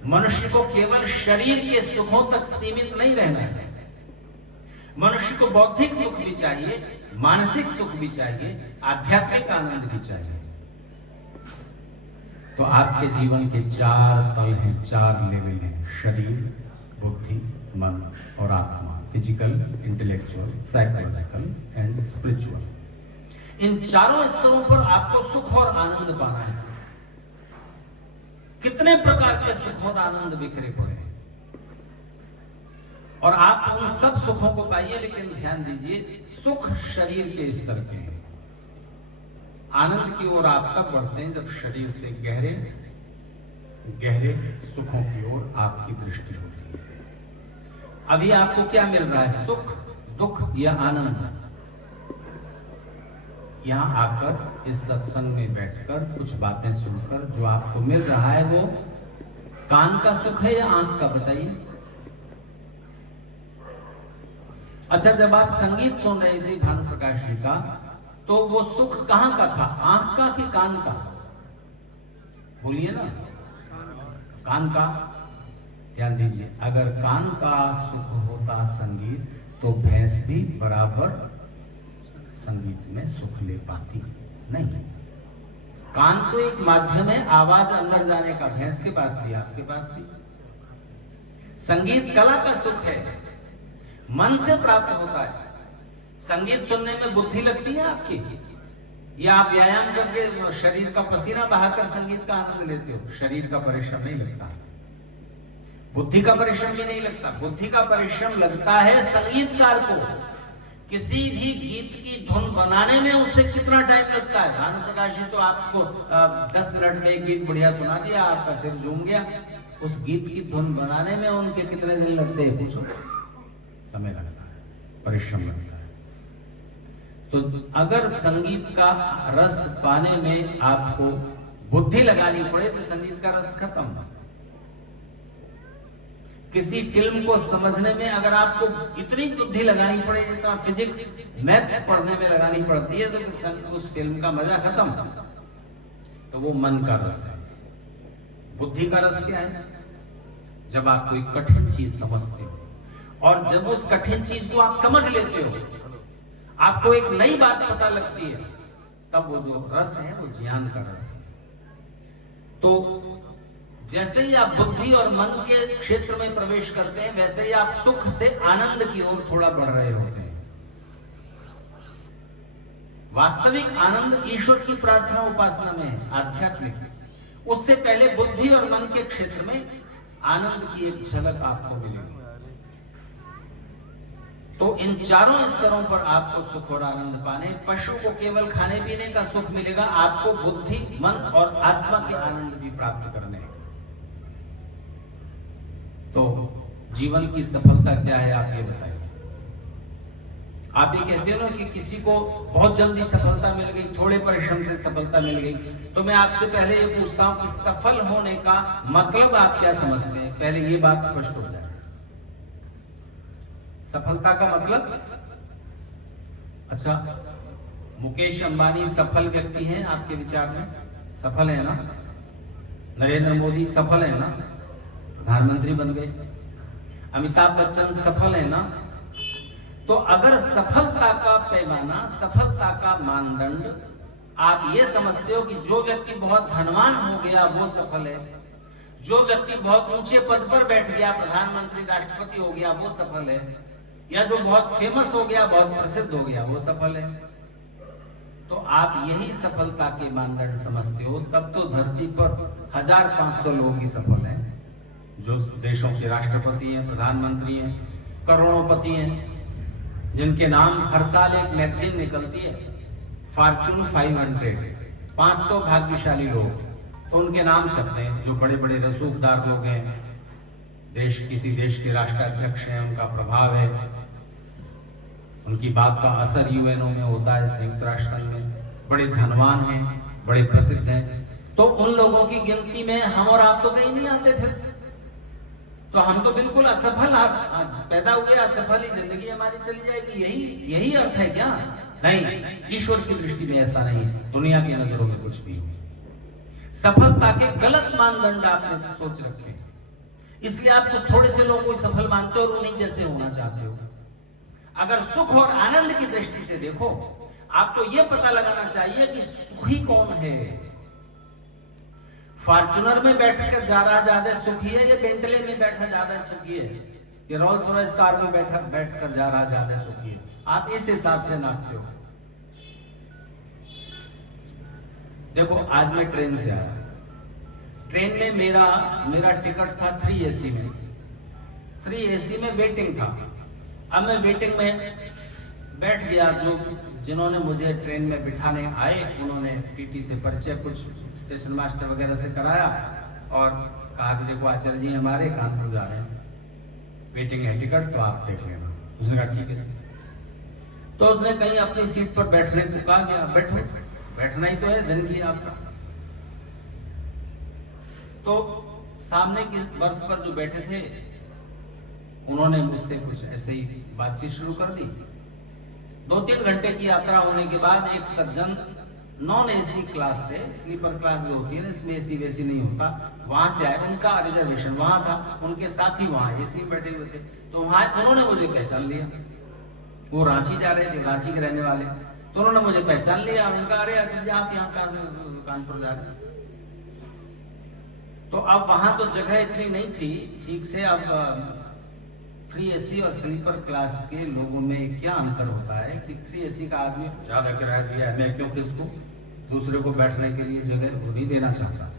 मनुष्य को केवल शरीर के सुखों तक सीमित नहीं रहना है। मनुष्य को बौद्धिक सुख भी चाहिए, मानसिक सुख भी चाहिए, आध्यात्मिक आनंद भी चाहिए। तो आपके जीवन के 4 तल हैं, 4 लेवल हैं: शरीर, बुद्धि, मन और आत्मा। Physical, intellectual, psychological and spiritual. इन चारों स्तरों पर आपको सुख और आनंद पाना है। कितने प्रकार के सुख और आनंद बिखरे पड़े हैं, और आप उन सब सुखों को पाइए। लेकिन ध्यान दीजिए, सुख शरीर के स्तर के हैं। आनंद की ओर आप तब बढ़ते हैं जब शरीर से गहरे गहरे सुखों की ओर आपकी दृष्टि होती है। अभी आपको क्या मिल रहा है? सुख, दुख या आनंद? यहां आकर इस सत्संग में बैठकर कुछ बातें सुनकर जो आपको मिल रहा है वो कान का सुख है या आंख का? बताइए। अच्छा, जब आप संगीत सुन रहे थे भानु प्रकाश जी का, तो वो सुख कहां का था? आंख का कि कान का? बोलिए ना। कान का। ध्यान दीजिए, अगर कान का सुख होता संगीत, तो भैंस भी बराबर संगीत में सुख ले पाती नहीं। कान तो एक माध्यम है आवाज अंदर जाने का, भैंस के पास भी, आपके पास भी। संगीत कला का सुख है, मन से प्राप्त होता है। संगीत सुनने में बुद्धि लगती है आपकी, या आप व्यायाम करके शरीर का पसीना बहाकर संगीत का आनंद लेते हो? शरीर का परिश्रम नहीं लगता, बुद्धि का परिश्रम भी नहीं लगता। बुद्धि का परिश्रम लगता है संगीतकार को। किसी भी गीत की धुन बनाने में उससे कितना टाइम लगता है? भानु प्रकाश जी तो आपको 10 मिनट में एक गीत बढ़िया सुना दिया, आपका सिर झूम गया। उस गीत की धुन बनाने में उनके कितने दिन लगते हैं? पूछो। समय लगता है, परिश्रम लगता है। तो अगर संगीत का रस पाने में आपको बुद्धि लगानी पड़े तो संगीत का रस खत्म। किसी फिल्म को समझने में अगर आपको इतनी बुद्धि लगानी पड़े जितना फिजिक्स, मैथ्स पढ़ने में लगानी पड़ती है, तो उस फिल्म का मजा खत्म। तो वो मन का रस है। बुद्धि का रस क्या है? जब आप कोई कठिन चीज समझते हो, और जब उस कठिन चीज को आप समझ लेते हो, आपको एक नई बात पता लगती है, तब वो जो रस है वो ज्ञान का रस है। तो जैसे ही आप बुद्धि और मन के क्षेत्र में प्रवेश करते हैं, वैसे ही आप सुख से आनंद की ओर थोड़ा बढ़ रहे होते हैं। वास्तविक आनंद ईश्वर की प्रार्थना उपासना में है, आध्यात्मिक। उससे पहले बुद्धि और मन के क्षेत्र में आनंद की एक झलक आपको मिलेगी। तो इन चारों स्तरों पर आपको सुख और आनंद पाने, पशु को केवल खाने पीने का सुख मिलेगा, आपको बुद्धि, मन और आत्मा के आनंद भी प्राप्त करने हैं। तो जीवन की सफलता क्या है, आप ये बताइए। आप ये कहते हो ना कि किसी को बहुत जल्दी सफलता मिल गई, थोड़े परिश्रम से सफलता मिल गई, तो मैं आपसे पहले ये पूछता हूं कि सफल होने का मतलब आप क्या समझते हैं? पहले ये बात स्पष्ट हो जाए। सफलता का मतलब? अच्छा, मुकेश अंबानी सफल व्यक्ति हैं आपके विचार में? सफल है ना? नरेंद्र मोदी सफल है ना? प्रधानमंत्री बन गए। अमिताभ बच्चन सफल है ना? तो अगर सफलता का पैमाना, सफलता का मानदंड आप ये समझते हो कि जो व्यक्ति बहुत धनवान हो गया वो सफल है, जो व्यक्ति बहुत ऊंचे पद पर बैठ गया, प्रधानमंत्री, राष्ट्रपति हो गया, वो सफल है, या जो बहुत फेमस हो गया, बहुत प्रसिद्ध हो गया, वो सफल है, तो आप यही सफलता के मानदंड समझते हो, तब तो धरती पर 1500 लोग ही सफल हैं, जो देशों के राष्ट्रपति हैं, प्रधानमंत्री हैं, करोड़ोंपति हैं, जिनके नाम हर साल एक मैगजीन निकलती है, फॉर्च्यून 500, 500 भाग्यशाली लोग, तो उनके नाम छपते हैं, जो बड़े बड़े रसूखदार लोग हैं, किसी देश के राष्ट्राध्यक्ष हैं, उनका प्रभाव है, उनकी बात का असर यूएनओ में होता है, संयुक्त राष्ट्र संघ में, बड़े धनवान हैं, बड़े प्रसिद्ध हैं, तो उन लोगों की गिनती में हम और आप तो कहीं नहीं आते फिर, तो हम तो बिल्कुल असफल आज पैदा हुए, असफल ही जिंदगी हमारी चली जाएगी, यही अर्थ है क्या? नहीं, ईश्वर की दृष्टि में ऐसा नहीं, दुनिया की नजरों में कुछ भी हो। सफलता के गलत मानदंड आपने सोच रखे, इसलिए आप कुछ थोड़े से लोगों को सफल मानते हो और उन्हीं जैसे होना चाहते हो। अगर सुख और आनंद की दृष्टि से देखो, आपको यह पता लगाना चाहिए कि सुखी कौन है। फॉर्च्यूनर में बैठकर जा रहा ज्यादा सुखी है, या बेंटले में बैठा ज्यादा सुखी है, या रोल्स रॉयस कार में बैठकर जा रहा ज्यादा सुखी है? आप इस हिसाब से नापते हो। देखो, आज मैं ट्रेन से आया, ट्रेन में मेरा टिकट था 3AC में, 3AC में वेटिंग था। अब मैं वेटिंग में बैठ गया, जिन्होंने मुझे ट्रेन में बिठाने आए, उन्होंने टीटी से परिचय कुछ स्टेशन मास्टर वगैरह से कराया और कहा कि देखो आचार्य जी हमारे कानपुर जा रहे हैं, वेटिंग है टिकट, तो आप देख लेना। उसने कहा ठीक है, तो उसने कहीं अपनी सीट पर बैठने को कहा कि आप बैठो, बैठना ही तो है, दिन की यात्रा। तो सामने की बर्थ पर जो बैठे थे, उन्होंने मुझसे कुछ ऐसे ही बातचीत शुरू कर दी। 2-3 घंटे की यात्रा होने के बाद एक सज्जन नॉन AC क्लास से, स्लीपर क्लास जो होती है ना, इसमें AC वैसी नहीं होता, वहां से आए, उनका रिजर्वेशन वहां था, उनके साथी वहां AC में बैठे हुए थे, तो वहां उन्होंने मुझे पहचान लिया। वो रांची जा रहे थे, रांची के रहने वाले, तो उन्होंने मुझे पहचान लिया। उनका अरे अच्छा जी आप यहाँ कहां से कानपुर जा रहे हैं? तो अब वहां तो जगह इतनी नहीं थी ठीक से। अब 3AC और स्लीपर क्लास के लोगों में क्या अंतर होता है कि 3AC का आदमी ज्यादा किराया दिया है, मैं क्यों किसको दूसरे को बैठने के लिए जगह वो नहीं देना चाहता,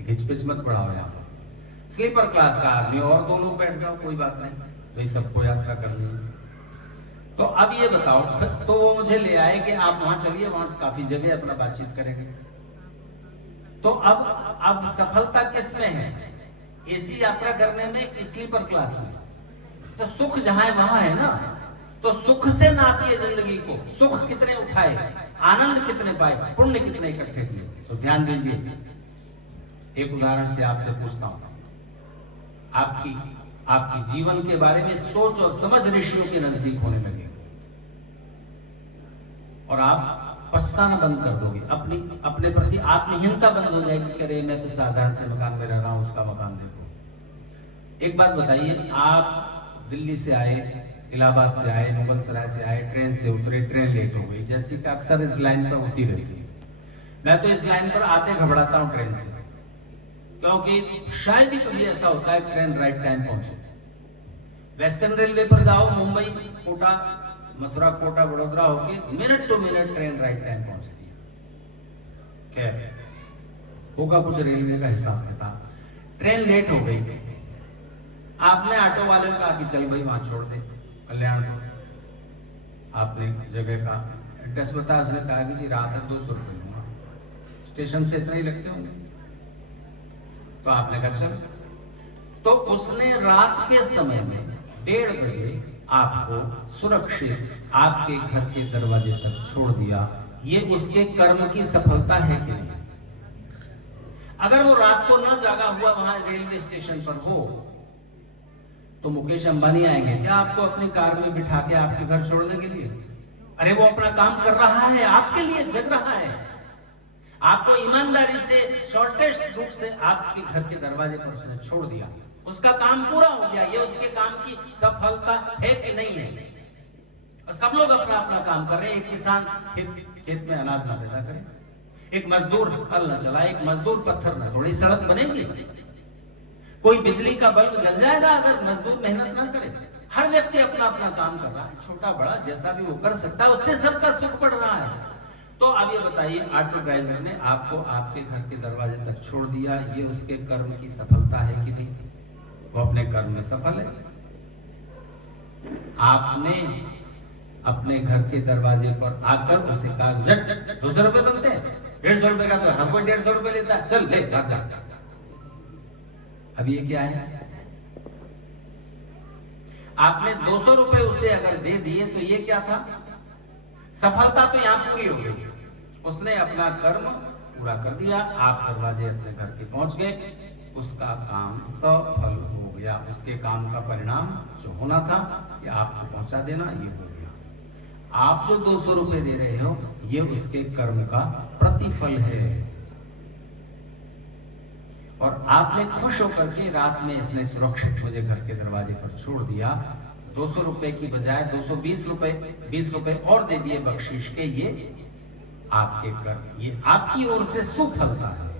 हिचपिच मत बढ़ाओ यहाँ। स्लीपर क्लास का आदमी और 2 लोग बैठ जाओ, कोई बात नहीं भाई, सबको यात्रा करनी है। तो अब ये बताओ, तो वो मुझे ले आए कि आप वहां चलिए, वहां काफी जगह अपना बातचीत करेंगे। तो अब सफलता किस में है, AC यात्रा करने में कि स्लीपर क्लास में? तो सुख जहां है वहां है ना, तो सुख से नापिए जिंदगी को, सुख कितने उठाए, आनंद कितने पाए, पुण्य कितने इकट्ठे किए। तो ध्यान दीजिए, एक उदाहरण से आपसे पूछता हूं, आपकी जीवन के बारे में सोच और समझ ऋषियों के नजदीक होने लगे और आप पछताना बंद कर दोगे, अपने प्रति आत्महीनता बंद हो जाएगी, करे मैं तो साधारण से मकान में रह रहा हूं, उसका मकान देखो। एक बात बताइए, आप दिल्ली से आए, इलाहाबाद से आए, मुगलसराय से आए, ट्रेन से उतरे, ट्रेन लेट हो गई, जैसी कि अक्सर इस लाइन पर होती रहती है। मैं तो इस लाइन पर आते घबराता हूं ट्रेन से, क्योंकि शायद ही कभी ऐसा होता है ट्रेन राइट टाइम पहुंचे। वेस्टर्न रेलवे पर जाओ, मुंबई कोटा, मथुरा कोटा बड़ोदरा होके minute to minute train right time पहुंचती है। क्या होगा कुछ रेलवे का हिसाब किताब। ट्रेन लेट हो गई, आपने ऑटो वाले को कहा कि चल भाई वहां छोड़ दे, कल्याण को। आपने जगह का एड्रेस बताया, उसने कहा कि जी रात है 200 रुपये लूंगा, स्टेशन से इतना ही लगते होंगे। तो आपने कहा चल। तो उसने रात के समय में 1:30 बजे आपको सुरक्षित आपके घर के दरवाजे तक छोड़ दिया। ये उसके कर्म की सफलता है कि नहीं? अगर वो रात को न जागा हुआ वहां रेलवे स्टेशन पर हो, तो मुकेश अंबानी आएंगे क्या आपको अपनी कार में बिठा के आपके घर छोड़ने के लिए? अरे वो अपना काम कर रहा है, आपके लिए जग रहा है, आपको ईमानदारी से शॉर्टेस्ट रूट से आपके घर के दरवाजे पर उसने छोड़ दिया, उसका काम पूरा हो गया। ये उसके काम की सफलता है कि नहीं है? और सब लोग अपना अपना काम कर रहे हैं। एक किसान खेत में अनाज ना पैदा करे, एक मजदूर हल न चलाए, एक मजदूर पत्थर न तोड़े, सड़क बनेगी? कोई बिजली का बल्ब जल जाएगा अगर मजदूर मेहनत ना करे? हर व्यक्ति अपना अपना काम कर रहा है, छोटा बड़ा जैसा भी वो कर सकता है, उससे सबका सुख बढ़ रहा है। तो अब ये बताइए, ऑटो ड्राइवर ने आपको आपके घर के दरवाजे तक छोड़ दिया, ये उसके कर्म की सफलता है कि नहीं? वो अपने कर्म में सफल है। आपने अपने घर के दरवाजे पर आकर उसे कहा 200 रुपए बनते हैं, 150 रुपए का, तो हर कोई 150 रुपए लेता है, चल ले भाग जा। अब ये क्या है? आपने 200 रुपए उसे अगर दे दिए तो ये क्या था? सफलता तो यहां पूरी हो गई, उसने अपना कर्म पूरा कर दिया, आप दरवाजे अपने घर के पहुंच गए, उसका काम सफल हो गया, उसके काम का परिणाम जो होना था कि आपको पहुंचा देना, ये हो गया। आप जो 200 रुपए दे रहे हो, ये उसके कर्म का प्रतिफल है। और आपने खुश होकर के रात में इसने सुरक्षित मुझे घर के दरवाजे पर छोड़ दिया, 200 रुपए की बजाय 220 रुपए 20 रुपए और दे दिए बख्शीश के, ये आपके कर्म, ये आपकी ओर से सुफलता है।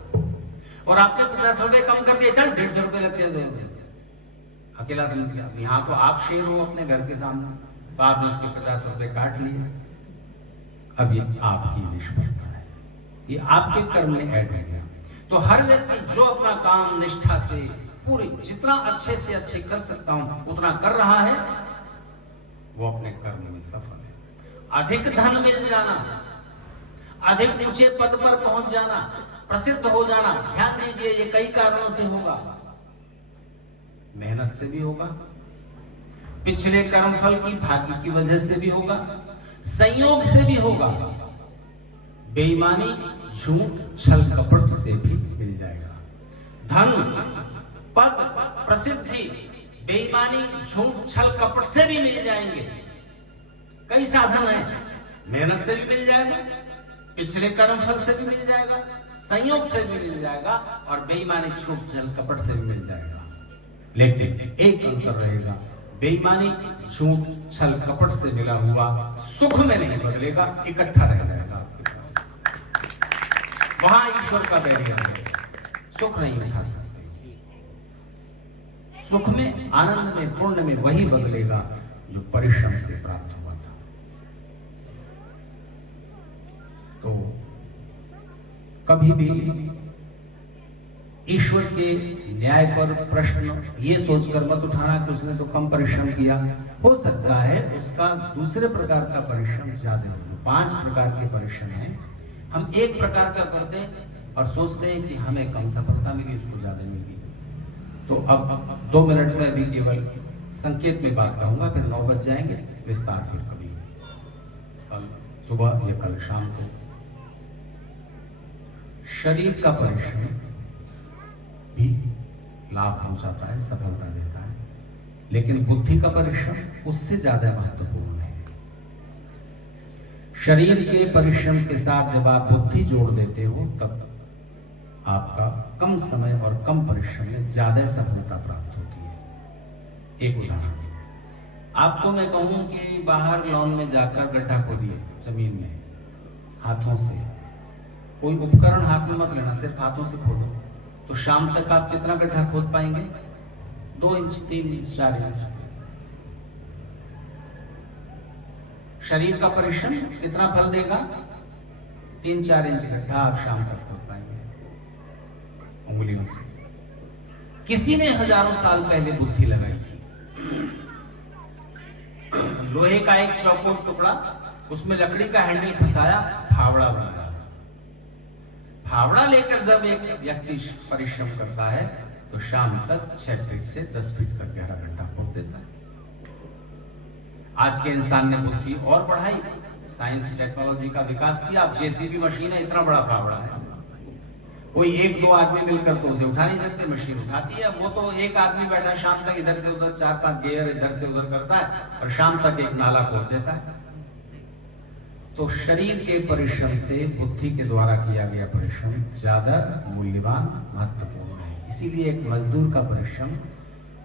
और आपने 50 रुपए कम कर दिए, चल 150 रुपए लग गए, अकेला समझ गया। यहां तो आप शेर हो अपने घर के सामने, तो आपने उसके 50 रुपए काट लिए। अब ये आपकी निष्फलता है, ये आपके कर्म में ऐड हो गया। तो हर व्यक्ति जो अपना काम निष्ठा से पूरी, जितना अच्छे से अच्छे कर सकता हूं उतना कर रहा है, वो अपने कर्म में सफल है। अधिक धन मिल जाना, अधिक ऊंचे पद पर पहुंच जाना, प्रसिद्ध हो जाना, ध्यान दीजिए ये कई कारणों से होगा। मेहनत से भी होगा, पिछले कर्मफल की भाग्य की वजह से भी होगा, संयोग से भी होगा, बेईमानी, झूठ, छल कपट से भी मिल जाएगा। धन, पद, प्रसिद्धि, बेईमानी, झूठ, छल कपट से भी मिल जाएंगे। कई साधन हैं, मेहनत से भी मिल जाएगा, पिछले कर्मफल से भी मिल जाएगा, संयोग से भी मिल जाएगा, और बेईमानी, झूठ, छल कपट से भी मिल जाएगा। लेकिन एक अंतर रहेगा, बेईमानी, झूठ, छल कपट से मिला हुआ सुख में नहीं बदलेगा, इकट्ठा रह जाएगा आपके पास। वहां ईश्वर का बैरियर है, सुख नहीं उठा सकते। सुख में, आनंद में, पुण्य में वही बदलेगा जो परिश्रम से प्राप्त हुआ था। तो कभी भी ईश्वर के न्याय पर प्रश्न ये सोचकर मत उठाना कि उसने तो कम परिश्रम किया। हो सकता है उसका दूसरे प्रकार का परिश्रम ज्यादा हो। 5 प्रकार के परिश्रम हैं, हम एक प्रकार का करते हैं और सोचते हैं कि हमें कम सफलता मिली, उसको ज्यादा मिली। तो अब 2 मिनट में भी केवल संकेत में बात कहूंगा, फिर 9 बज जाएंगे, विस्तार फिर कभी कल सुबह या कल शाम को। शरीर का परिश्रम भी लाभ पहुंचाता है, सफलता देता है, लेकिन बुद्धि का परिश्रम उससे ज्यादा महत्वपूर्ण है। शरीर के परिश्रम के साथ जब आप बुद्धि जोड़ देते हो, तब आपका कम समय और कम परिश्रम में ज्यादा सफलता प्राप्त होती है। एक उदाहरण, आपको मैं कहूं कि बाहर लॉन में जाकर गड्ढा खोदिए जमीन में हाथों से, कोई उपकरण हाथ में मत लेना, सिर्फ हाथों से खोदो, तो शाम तक आप कितना गड्ढा खोद पाएंगे? 2 इंच, 3 इंच, 4 इंच। शरीर का परिश्रम कितना फल देगा? 3-4 इंच गड्ढा आप शाम तक खोद पाएंगे उंगलियों से। किसी ने हजारों साल पहले बुद्धि लगाई थी, लोहे का एक चौकोर टुकड़ा, उसमें लकड़ी का हैंडल फंसाया, फावड़ा बनाया। फावड़ा लेकर जब एक व्यक्ति परिश्रम करता है तो शाम तक 6 फीट से 10 फीट तक गहरा गड्ढा खोद देता है। आज के इंसान ने बुद्धि और बढ़ाई, साइंस टेक्नोलॉजी का विकास किया, अब जेसीबी मशीन है, इतना बड़ा फावड़ा है, कोई 1-2 आदमी मिलकर तो उसे उठा नहीं सकते, मशीन उठाती है। वो तो एक आदमी बैठा शाम तक इधर से उधर 4-5 गेयर इधर से उधर करता है और शाम तक एक नाला खोद देता है। तो शरीर के परिश्रम से बुद्धि के द्वारा किया गया परिश्रम ज्यादा मूल्यवान, महत्वपूर्ण है। इसीलिए एक मजदूर का परिश्रम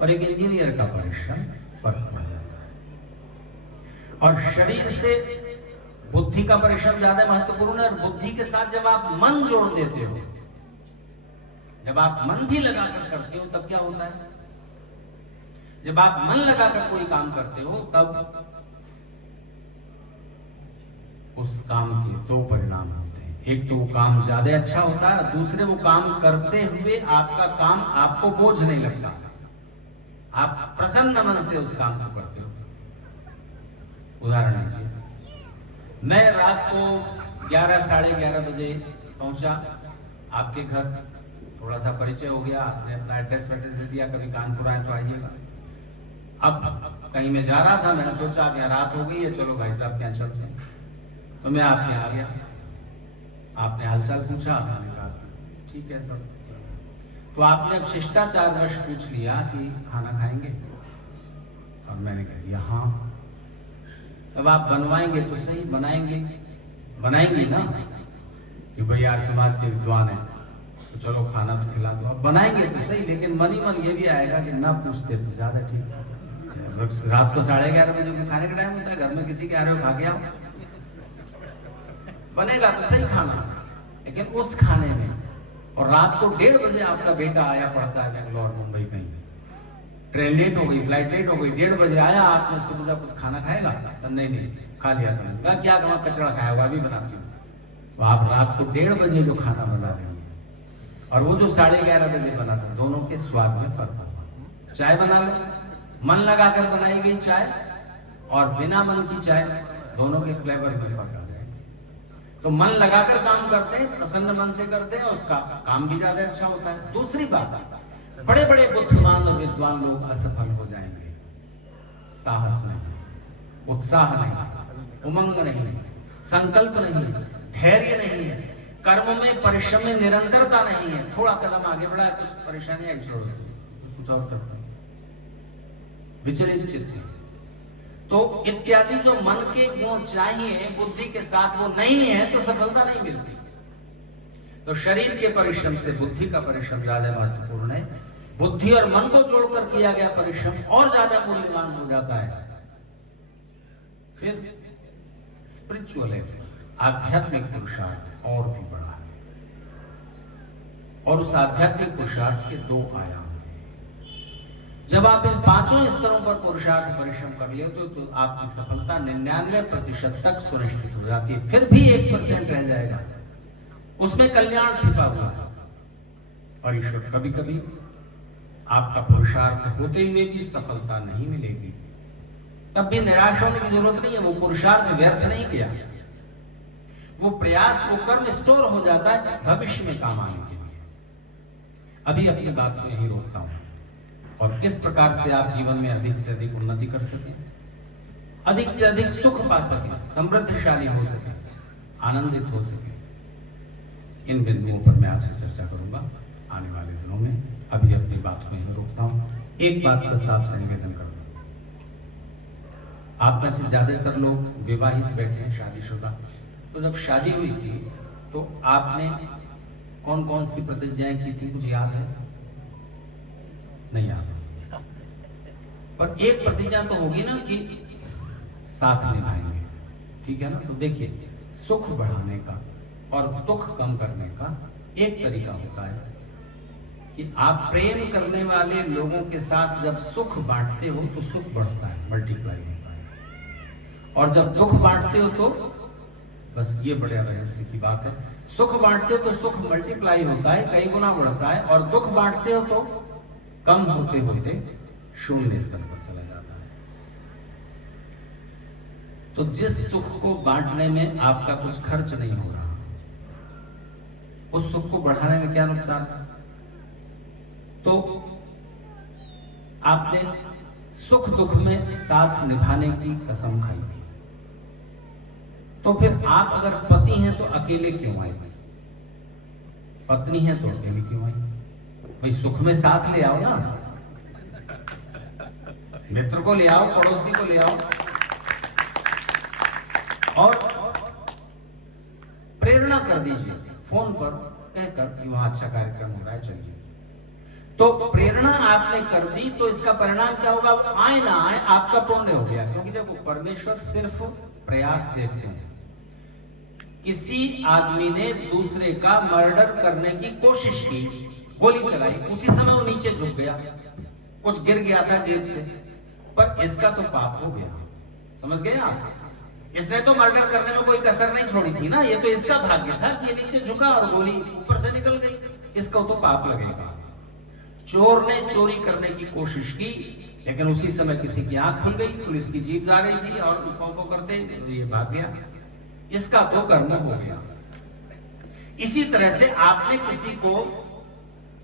और एक इंजीनियर का परिश्रम फर्क पड़ जाता है। और शरीर से बुद्धि का परिश्रम ज्यादा महत्वपूर्ण है। और बुद्धि के साथ जब आप मन जोड़ देते हो, जब आप मन भी लगाकर करते हो, तब क्या होता है? जब आप मन लगाकर कोई काम करते हो, तब उस काम के दो परिणाम होते हैं। एक तो वो काम ज्यादा अच्छा होता है, दूसरे वो काम करते हुए आपका काम आपको बोझ नहीं लगता, आप प्रसन्न मन से उस काम को करते हो। उदाहरण लीजिए, मैं रात को 11 साढ़े 11 बजे पहुंचा आपके घर, थोड़ा सा परिचय हो गया, आपने अपना एड्रेस वैड्रेस दे दिया, कभी कानपुर आए तो आइएगा। अब कहीं मैं जा रहा था, मैंने सोचा अब यहाँ रात हो गई है, चलो भाई साहब क्या चलते हैं, तो मैं आपके यहाँ आ गया। आपने हालचाल पूछा, मैंने कहा ठीक है सब। तो आपने अब शिष्टाचारवश पूछ लिया कि खाना खाएंगे, और मैंने कह दिया हाँ। तब आप बनवाएंगे तो सही, बनाएंगे ना, कि भाई यार समाज के विद्वान है तो चलो खाना तो खिला दो। अब बनाएंगे तो सही, लेकिन मन ही मन ये भी आएगा कि ना पूछते तो ज्यादा ठीक था। रात को 11:30 बजे खाने का टाइम होता है, घर में किसी के आ रहे हो, खा के आओ। बनेगा तो सही खाना, लेकिन उस खाने में, और रात को 1:30 बजे आपका बेटा आया पड़ता है बेंगलोर मुंबई कहीं, ट्रेन लेट हो गई, फ्लाइट लेट हो गई, 1:30 बजे आया, आपने सुबह कुछ खाना खाएगा? तो नहीं खा लिया था। कहा क्या कमा कचरा खाया होगा, अभी बनाती हूँ। तो आप रात को 1:30 बजे जो खाना बना रहे हैं और वो जो 11:30 बजे बना था, दोनों के स्वाद में फर्क होगा। चाय बना लो, मन लगाकर बनाई गई चाय और बिना मन की चाय, दोनों के फ्लेवर में फर्क आ जाएगा। तो मन लगाकर काम करते हैं, प्रसन्न मन से करते हैं, और उसका काम भी ज्यादा अच्छा होता है। दूसरी बात, बड़े बड़े बुद्धिमान और विद्वान लोग असफल हो जाएंगे। साहस नहीं, उत्साह नहीं, उमंग नहीं, संकल्प नहीं, धैर्य नहीं है, कर्म में परिश्रम में निरंतरता नहीं है। थोड़ा कदम आगे बढ़ा, कुछ परेशानियां छोड़ कुछ और करता, विचलित चित्त। तो इत्यादि जो मन के गुण चाहिए बुद्धि के साथ, वो नहीं है तो सफलता नहीं मिलती। तो शरीर के परिश्रम से बुद्धि का परिश्रम ज्यादा महत्वपूर्ण है। बुद्धि और मन को जोड़कर किया गया परिश्रम और ज्यादा मूल्यवान हो जाता है। फिर स्पिरिचुअल है, आध्यात्मिक पुरुषार्थ और भी बड़ा है, और उस आध्यात्मिक पुरुषार्थ के 2 आयाम हैं। जब आप इन 5 स्तरों पर पुरुषार्थ परिश्रम कर लेते हो तो आपकी सफलता 99% तक सुनिश्चित हो जाती है। फिर भी 1% रह जाएगा, उसमें कल्याण छिपा हुआ है। और ईश्वर कभी कभी आपका पुरुषार्थ होते हुए भी सफलता नहीं मिलेगी, तब भी निराश होने की जरूरत नहीं है। वो पुरुषार्थ व्यर्थ नहीं किया, वो प्रयास, वो कर्म स्टोर हो जाता है भविष्य में काम आने के लिए। अभी अपनी बात को यही रोकता हूं, और किस प्रकार से आप जीवन में अधिक से अधिक उन्नति कर सकें, अधिक से अधिक सुख पा सकें, समृद्धशाली हो सके, आनंदित हो सके, इन बिंदुओं पर मैं आपसे चर्चा करूंगा आने वाले दिनों में। अभी अपनी बात को यहीं रोकता हूं। एक बात बस आपसे निवेदन करूंगा, आप में से ज्यादातर लोग विवाहित बैठे हैं, शादीशुदा। तो जब शादी हुई थी तो आपने कौन कौन सी प्रतिज्ञाएं की थी, कुछ याद है? नहीं याद, पर एक प्रतिज्ञा तो होगी ना कि साथ निभाएंगे, ठीक है ना? तो देखिए, सुख बढ़ाने का और दुख कम करने का एक तरीका होता है कि आप प्रेम करने वाले लोगों के साथ जब सुख बांटते हो तो सुख बढ़ता है, मल्टीप्लाई होता है। और जब दुख बांटते हो तो, बस ये बड़े रहस्य की बात है, सुख बांटते हो तो सुख मल्टीप्लाई होता है, कई गुना बढ़ता है, और दुख बांटते हो तो कम होते होते शून्य स्तर पर चला जाता है। तो जिस सुख को बांटने में आपका कुछ खर्च नहीं हो रहा, उस सुख को बढ़ाने में क्या नुकसान है? तो आपने सुख दुख में साथ निभाने की कसम खाई थी, तो फिर आप अगर पति हैं तो अकेले क्यों आए, पत्नी है तो अकेले क्यों आई? भाई सुख में साथ ले आओ ना, मित्र को ले आओ, पड़ोसी को ले आओ, और प्रेरणा कर दीजिए फोन पर कहकर कि वहां अच्छा कार्यक्रम हो रहा है, चलिए। तो प्रेरणा आपने कर दी तो इसका परिणाम क्या होगा? आए ना आए आपका पुण्य हो गया, क्योंकि देखो परमेश्वर सिर्फ प्रयास देखते हैं। किसी आदमी ने दूसरे का मर्डर करने की कोशिश की, गोली चलाई, उसी समय वो नीचे झुक गया, कुछ गिर गया था जेब से, पर इसका तो पाप हो गया, समझ गए आप? इसने तो मर्डर करने में कोई कसर नहीं छोड़ी थी ना, ये तो इसका भाग्य था कि ये नीचे झुका और गोली ऊपर से निकल गई, इसका तो पाप लगेगा। चोर ने चोरी करने की कोशिश की, लेकिन उसी समय किसी की आंख खुल गई, पुलिस की जीप जा रही थी और को करते ये भाग गया, इसका तो कर्म हो गया। इसी तरह से आपने किसी को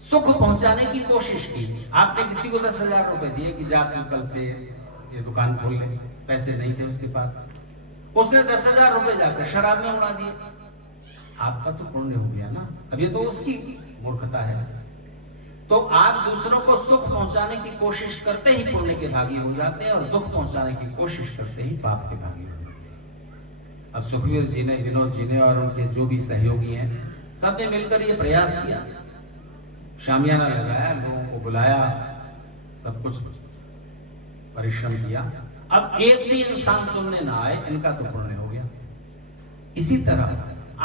सुख पहुंचाने की कोशिश की, आपने किसी को 10,000 रुपए दिए कि जा तू कल से ये दुकान खोल ले, पैसे नहीं थे उसके पास, उसने 10,000 रुपए जाकर शराब में उड़ा दिए, आपका तो पुण्य हो गया ना। अब ये तो उसकी मूर्खता है। तो आप दूसरों को सुख पहुंचाने की कोशिश करते ही पुण्य के भागी हो जाते हैं और दुख पहुंचाने की कोशिश करते ही पाप के भागी हो जाते हैं। अब सुखवीर जी ने, विनोद जी ने और उनके जो भी सहयोगी हैं, सबने मिलकर ये प्रयास किया, शामियाना लगाया, लोगों को बुलाया, सब कुछ परिश्रम किया। अब एक भी इंसान सुनने ना आए, इनका तो पुण्य हो गया। इसी तरह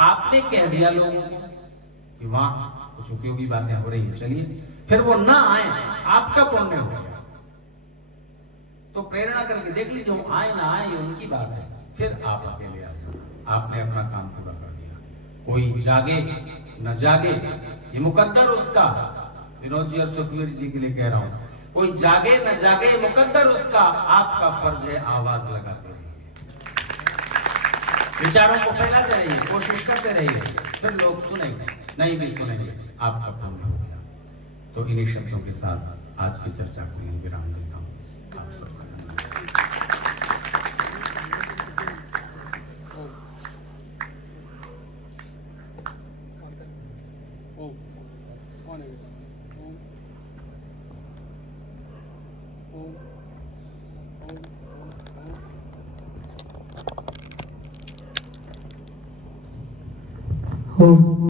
आपने कह दिया लोगों को कि वहां कुछ उपयोगी बातें हो रही है, चलिए, फिर वो ना आए, आपका पुण्य हो गया। तो प्रेरणा करके देख लीजिए, वो आए ना आए ये उनकी बात है, फिर आप अकेले आ जाओ, आपने अपना काम पूरा कर दिया। कोई जागे न जागे ये मुकद्दर उसका, विनोद जी और सुखवीर जी के लिए कह रहा हूं, कोई जागे न जागे मुकद्दर उसका, आपका फर्ज है आवाज लगाते रहिए, विचारों को फैलाते रहिए, कोशिश करते रहिए, फिर लोग सुनेंगे, नहीं भी सुनेंगे, आपका पुण्य हो गया। तो इन्हीं शब्दों के साथ आज की चर्चा को यहीं विराम देता हूं। आप सबका Oh.